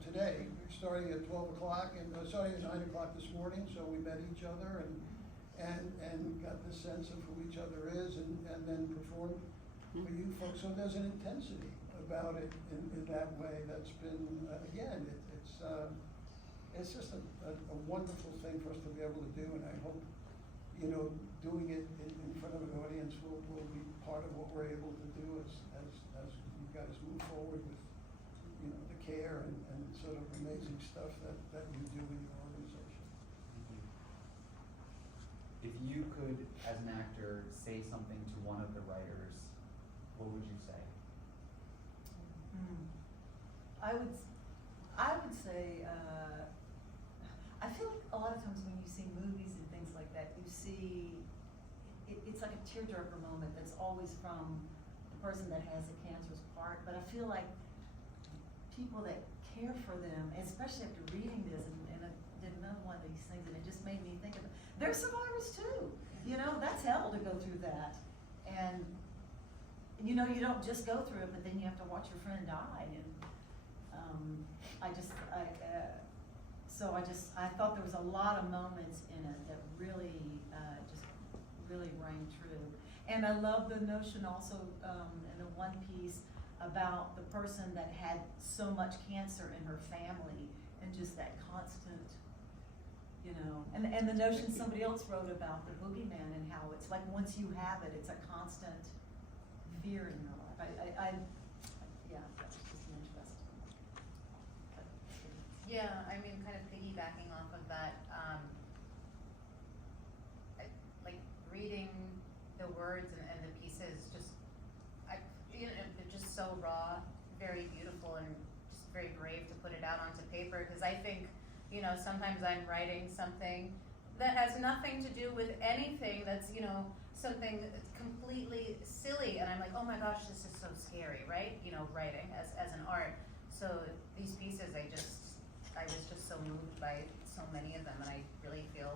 today. We're starting at 12 o'clock and starting at 9 o'clock this morning, so we met each other and got the sense of who each other is, and then performed for you folks. So there's an intensity about it in that way that's been, again, it's just a wonderful thing for us to be able to do, and I hope, you know, doing it in front of an audience will be part of what we're able to do as you guys move forward with, you know, the care and sort of amazing stuff that you do in your organization. If you could, as an actor, say something to one of the writers, what would you say? I would say, I feel like a lot of times when you see movies and things like that, you see, it's like a tearjerker moment that's always from the person that has the cancer's part, but I feel like people that care for them, especially after reading this, and I did another one of these things, and it just made me think of, they're survivors too. You know, that's hell to go through that. And, you know, you don't just go through it, but then you have to watch your friend die. And I thought there was a lot of moments in it that really, just really rang true. And I love the notion also in the one piece about the person that had so much cancer in her family, and just that constant, you know, and the notion somebody else wrote about the boogeyman and how it's like once you have it, it's a constant fear in your life. Yeah, that's just an interesting. Yeah, I mean, kind of piggybacking off of that, like reading the words and the pieces, just, they're just so raw, very beautiful, and just very brave to put it out onto paper, because I think, you know, sometimes I'm writing something that has nothing to do with anything that's, you know, something that's completely silly, and I'm like, oh my gosh, this is so scary, right? You know, writing as an art. So these pieces, I was just so moved by so many of them, and I really feel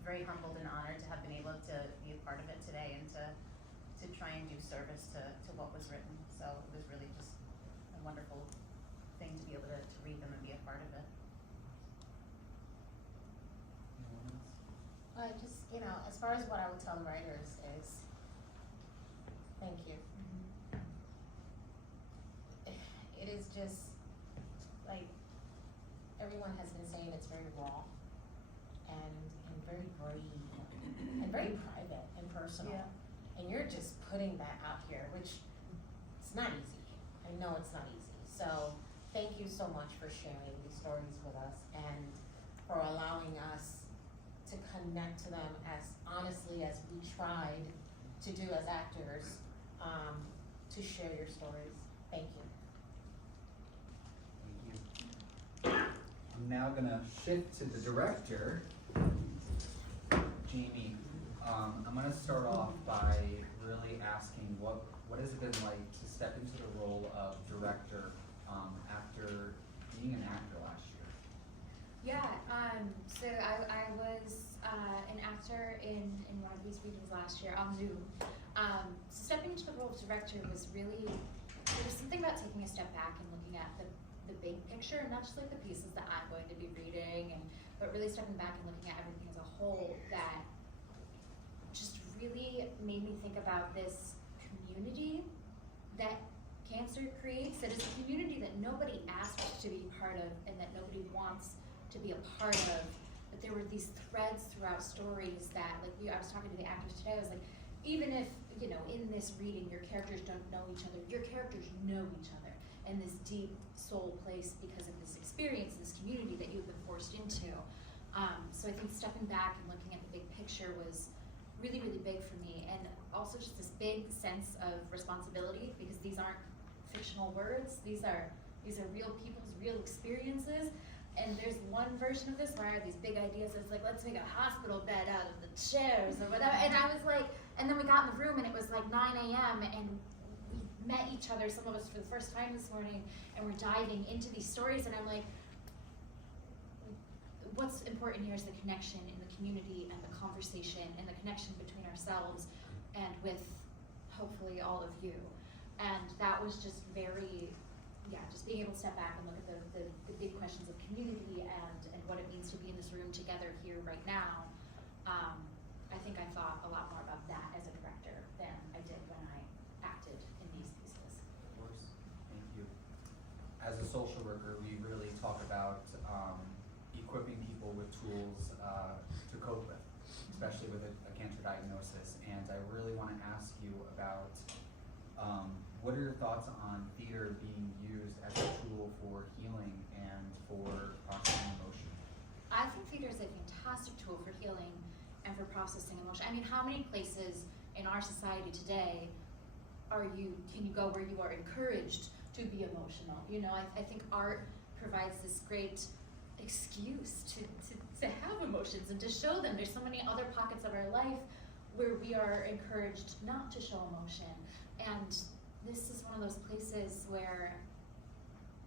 very humbled and honored to have been able to be a part of it today and to try and do service to what was written. So it was really just a wonderful thing to be able to read them and be a part of it. Anyone else? I just, as far as what I would tell the writers is, thank you. It is just, like, everyone has been saying it's very raw and very brave and very private and personal. Yeah. And you're just putting that out here, which it's not easy. I know it's not easy. So thank you so much for sharing these stories with us and for allowing us to connect to them as honestly as we tried to do as actors, to share your stories. Thank you. Thank you. I'm now gonna shift to the director, Jamie. I'm gonna start off by really asking what has it been like to step into the role of director after being an actor last year? Yeah, so I was an actor in one of these readings last year on Zoom. So stepping into the role of director was really, there was something about taking a step back and looking at the big picture, not just like the pieces that I'm going to be reading, but really stepping back and looking at everything as a whole that just really made me think about this community that cancer creates, that is a community that nobody asked to be part of and that nobody wants to be a part of. But there were these threads throughout stories that, like, I was talking to the actors today, I was like, even if, in this reading your characters don't know each other, your characters know each other in this deep soul place because of this experience, this community that you've been forced into. So I think stepping back and looking at the big picture was really, really big for me, and also just this big sense of responsibility, because these aren't fictional words, these are real people's real experiences. And there's one version of this where these big ideas, it's like, let's make a hospital bed out of the chairs or whatever. And I was like, and then we got in the room and it was like 9 a.m. and we met each other, some of us for the first time this morning, and we're diving into these stories. And I'm like, what's important here is the connection in the community and the conversation and the connection between ourselves and with hopefully all of you. And that was just very, just being able to step back and look at the big questions of community and what it means to be in this room together here right now. I think I thought a lot more about that as a director than I did when I acted in these pieces. Of course, thank you. As a social worker, we really talk about equipping people with tools to cope with, especially with a cancer diagnosis. And I really want to ask you about what are your thoughts on theater being used as a tool for healing and for processing emotion? I think theater is a fantastic tool for healing and for processing emotion. I mean, how many places in our society today can you go where you are encouraged to be emotional? I think art provides this great excuse to have emotions and to show them. There's so many other pockets of our life where we are encouraged not to show emotion. And this is one of those places where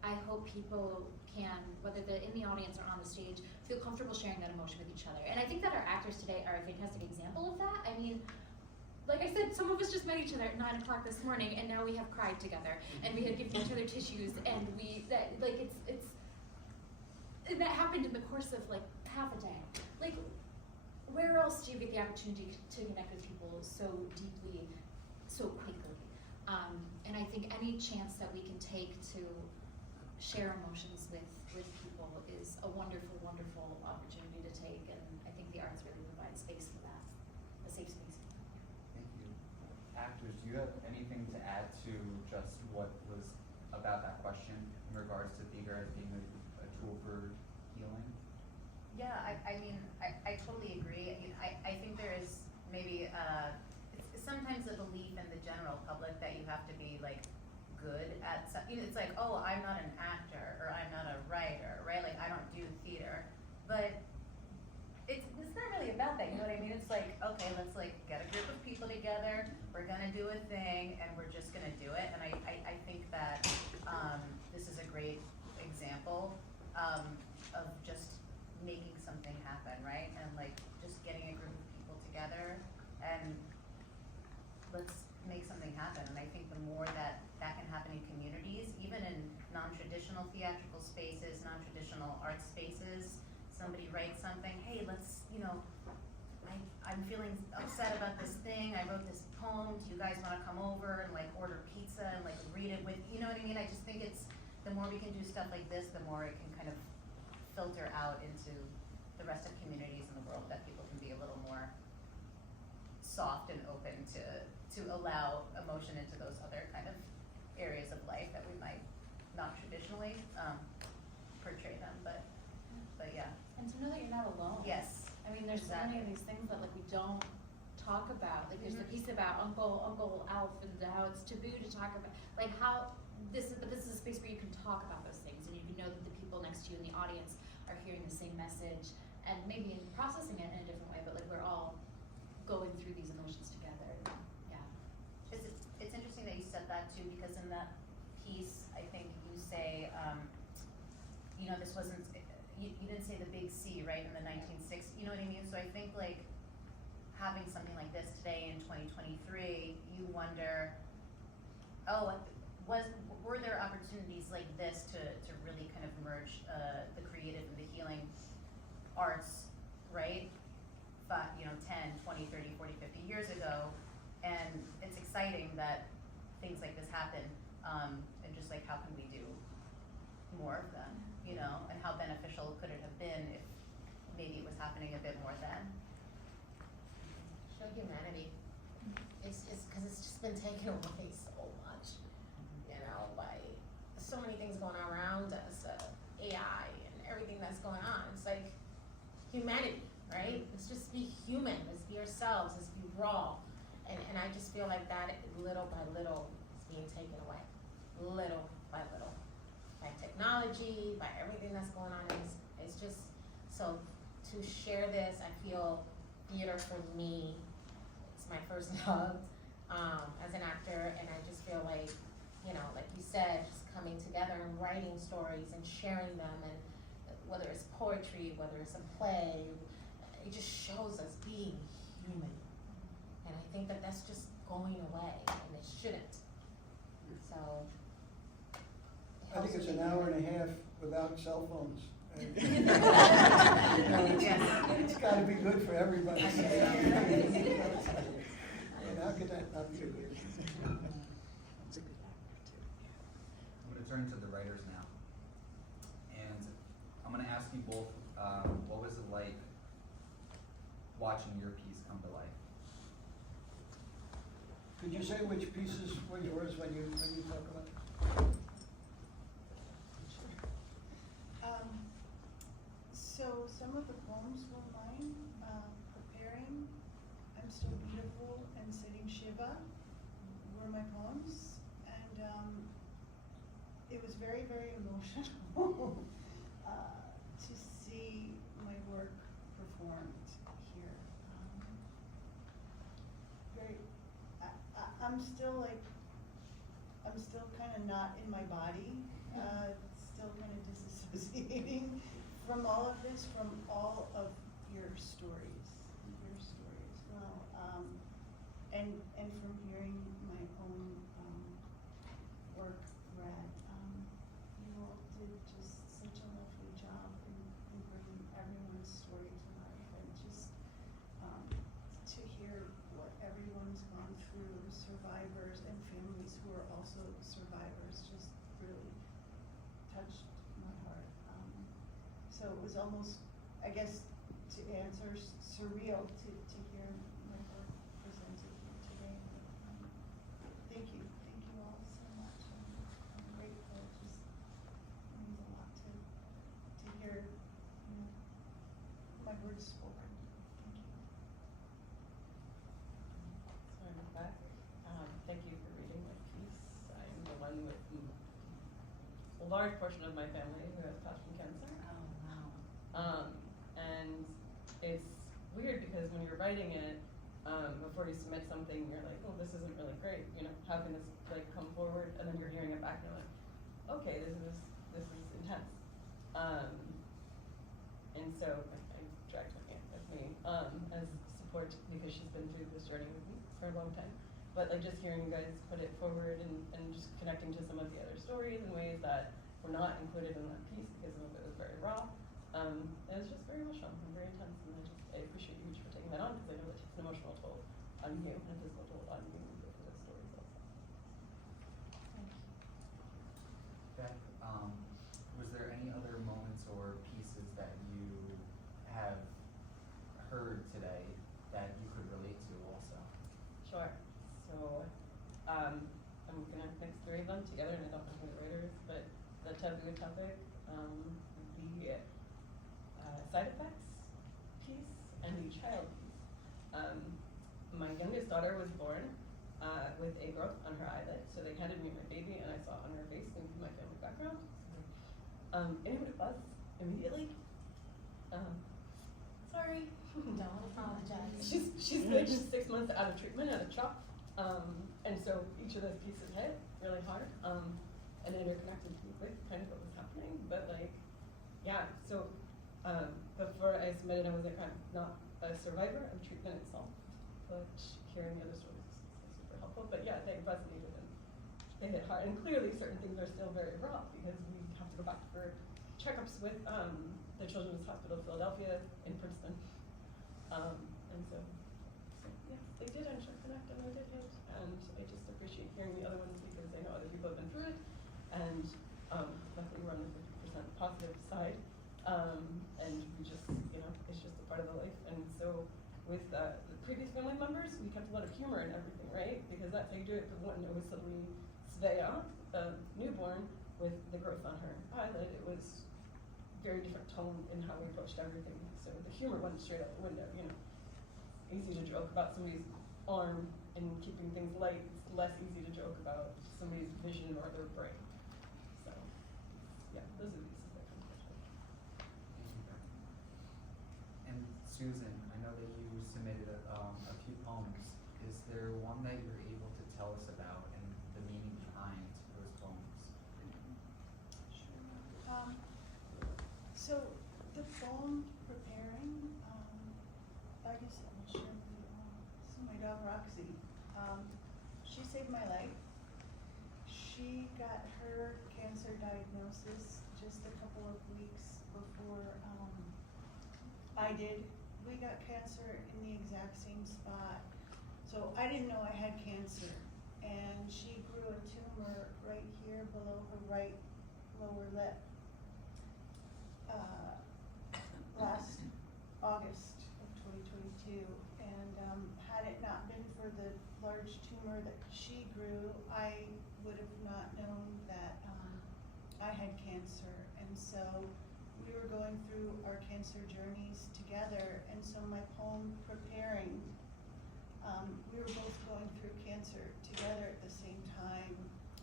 I hope people can, whether they're in the audience or on the stage, feel comfortable sharing that emotion with each other. And I think that our actors today are a fantastic example of that. I mean, like I said, some of us just met each other at 9 o'clock this morning, and now we have cried together, and we have given each other tissues, and and that happened in the course of like half a day. Like, where else do you get the opportunity to connect with people so deeply, so quickly? And I think any chance that we can take to share emotions with people is a wonderful, wonderful opportunity to take, and I think the arts really provide space for that, a safe space. Thank you. Actors, do you have anything to add to just what was about that question in regards to theater as being a tool for healing? Yeah, I mean, I totally agree. I think there is maybe it's sometimes a belief in the general public that you have to be like good at it's like, oh, I'm not an actor or I'm not a writer, right? Like, I don't do theater. But it's not really about that, you know what I mean? It's like, okay, let's like get a group of people together, we're gonna do a thing, and we're just gonna do it. And I think that this is a great of just making something happen, right? And like just getting a group of people together and let's make something happen. And I think the more that can happen in communities, even in non-traditional theatrical spaces, non-traditional art spaces, somebody writes something, hey, let's, I'm feeling upset about this thing, I wrote this poem, do you guys wanna come over and like order pizza and like read it with, you know what I mean? I just think it's, the more we can do stuff like this, the more it can kind of filter out into the rest of communities in the world, that people can be a little more soft and open to allow emotion into those other kind of areas of life that we might not traditionally portray them, but yeah. And to know that you're not alone. Yes. I mean, there's so many of these things that like we don't talk about. Like there's the piece about Uncle Alf and how it's taboo to talk about, like how this is a space where you can talk about those things and you can know that the people next to you in the audience are hearing the same message and maybe processing it in a different way, but like we're all going through these emotions together. Yeah. It's interesting that you said that too, because in that piece, I think you say, this wasn't, you didn't say the big C, right, in the 1960s, you know what I mean? So I think like having something like this today in 2023, you wonder, were there opportunities like this to really kind of merge the creative and the healing arts, right? 10, 20, 30, 40, 50 years ago, and it's exciting that things like this happen, and just like how can we do more of them, and how beneficial could it have been if maybe it was happening a bit more then? Show humanity. It's because it's just been taken away so much, by so many things going on around us, AI and everything that's going on. It's like humanity, right? Let's just be human. Let's be ourselves. Let's be raw. And I just feel like that little by little is being taken away, little by little, by technology, by everything that's going on. It's just, so to share this, I feel theater for me, it's my first love as an actor, and I just feel like, like you said, just coming together and writing stories and sharing them, and whether it's poetry, whether it's a play, it just shows us being human. And I think that that's just going away, and it shouldn't. So. I think it's an hour and a half without cell phones. It's gotta be good for everybody. And how could that not be good? I'm going to turn to the writers now, and I'm going to ask you both, what was it like watching your piece come to life? Could you say which pieces were yours when you talk about it? So some of the poems were mine. Preparing, I'm Still Beautiful, and Sitting Shiva were my poems, and it was very, very emotional to see my work performed here. I'm still kind of not in my body, still kind of disassociating from all of this, from all of your stories. Well, and from hearing my own work read. You all did just such a lovely job in bringing everyone's story to life, and just to hear what everyone's gone through, survivors and families who are also survivors, just really touched my heart. So it was almost, I guess, to answer, surreal to hear my work presented here today. Thank you all so much. I'm grateful. It just means a lot to hear my words spoken. Thank you. So I'm back. Thank you for reading my piece. I'm the one with a large portion of my family who has passed from cancer. And it's weird because when you're writing it, before you submit something, you're like, oh, this isn't really great. How can this come forward? And then you're hearing it back and you're like, okay, this is intense. And so I dragged my aunt with me as support because she's been through this journey with me for a long time. But like just hearing you guys put it forward and just connecting to some of the other stories in ways that were not included in that piece because some of it was very raw. It was just very emotional and very intense, and I appreciate you each for taking that on because I know it takes an emotional toll on you and a physical toll on you when you go through those stories also. Beth, was there any other moments or pieces that you have heard today that you could relate to also? Sure. So, I'm gonna mix three of them together, and I don't know who the writer is, but the taboo topic, the side effects piece, and the child piece. My youngest daughter was born with a growth on her eyelid, so they handed me my baby, and I saw it on her face due to my family background. And it was immediately. Sorry. Don't apologize. She's like 6 months out of treatment at a CHOP. And so each of those pieces hit really hard, and interconnected with kind of what was happening. But like, yeah, so before I submitted, I was like, I'm not a survivor of treatment itself, but hearing the other stories is super helpful. But yeah, they resonated and they hit hard. And clearly certain things are still very raw because we have to go back for checkups with the Children's Hospital of Philadelphia in Princeton. And so yes, they did interconnect and they did hit. And I just appreciate hearing the other ones because I know other people have been through it. And luckily we're on the 50% positive side. And we just, it's just a part of the life. And so with the previous family members, we kept a lot of humor in everything, right? Because that's how you do it. But when it was suddenly Svea, newborn, with the growth on her eyelid, it was very different tone in how we approached everything. So the humor went straight out the window, Easy to joke about somebody's arm and keeping things light. It's less easy to joke about somebody's vision or their brain. So, yeah, those are the pieces that come to mind. Thank you, Beth. And Susan, I know that you submitted a few poems. Is there one that you're able to tell us about and the meaning behind those poems? Sure. So the poem Preparing, I guess I'll share with you. This is my dog Roxy. She saved my life. She got her cancer diagnosis just a couple of weeks before I did. We got cancer in the exact same spot. So I didn't know I had cancer. And she grew a tumor right here below her right lower lip. Last August of 2022, and had it not been for the large tumor that she grew, I would have not known that I had cancer. And so we were going through our cancer journeys together, and so my poem Preparing, we were both going through cancer together at the same time,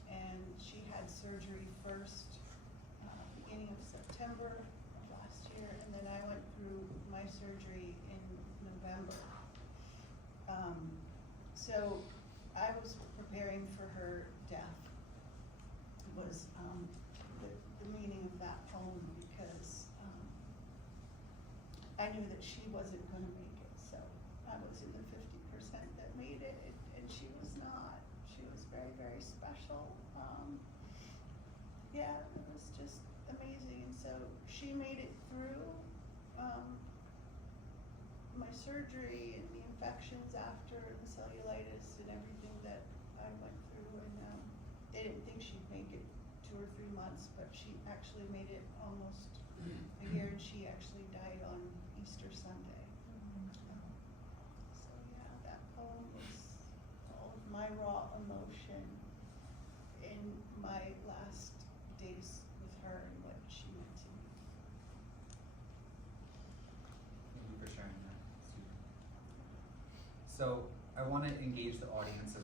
and she had surgery first beginning of September of last year, and then I went through my surgery in November. So I was preparing for her death, was the meaning of that poem, because I knew that she wasn't going to make it, so I was in the 50% that made it, and she was not. She was very, very special. Yeah, it was just amazing. And so she made it through my surgery and the infections after the cellulitis and everything that I went through. And they didn't think she'd make it 2 or 3 months, but she actually made it almost a year, and she actually died on Easter Sunday. So yeah, that poem was all of my raw emotion in my last days with her and what she meant to me. Thank you for sharing that, Susan. So I want to engage the audience as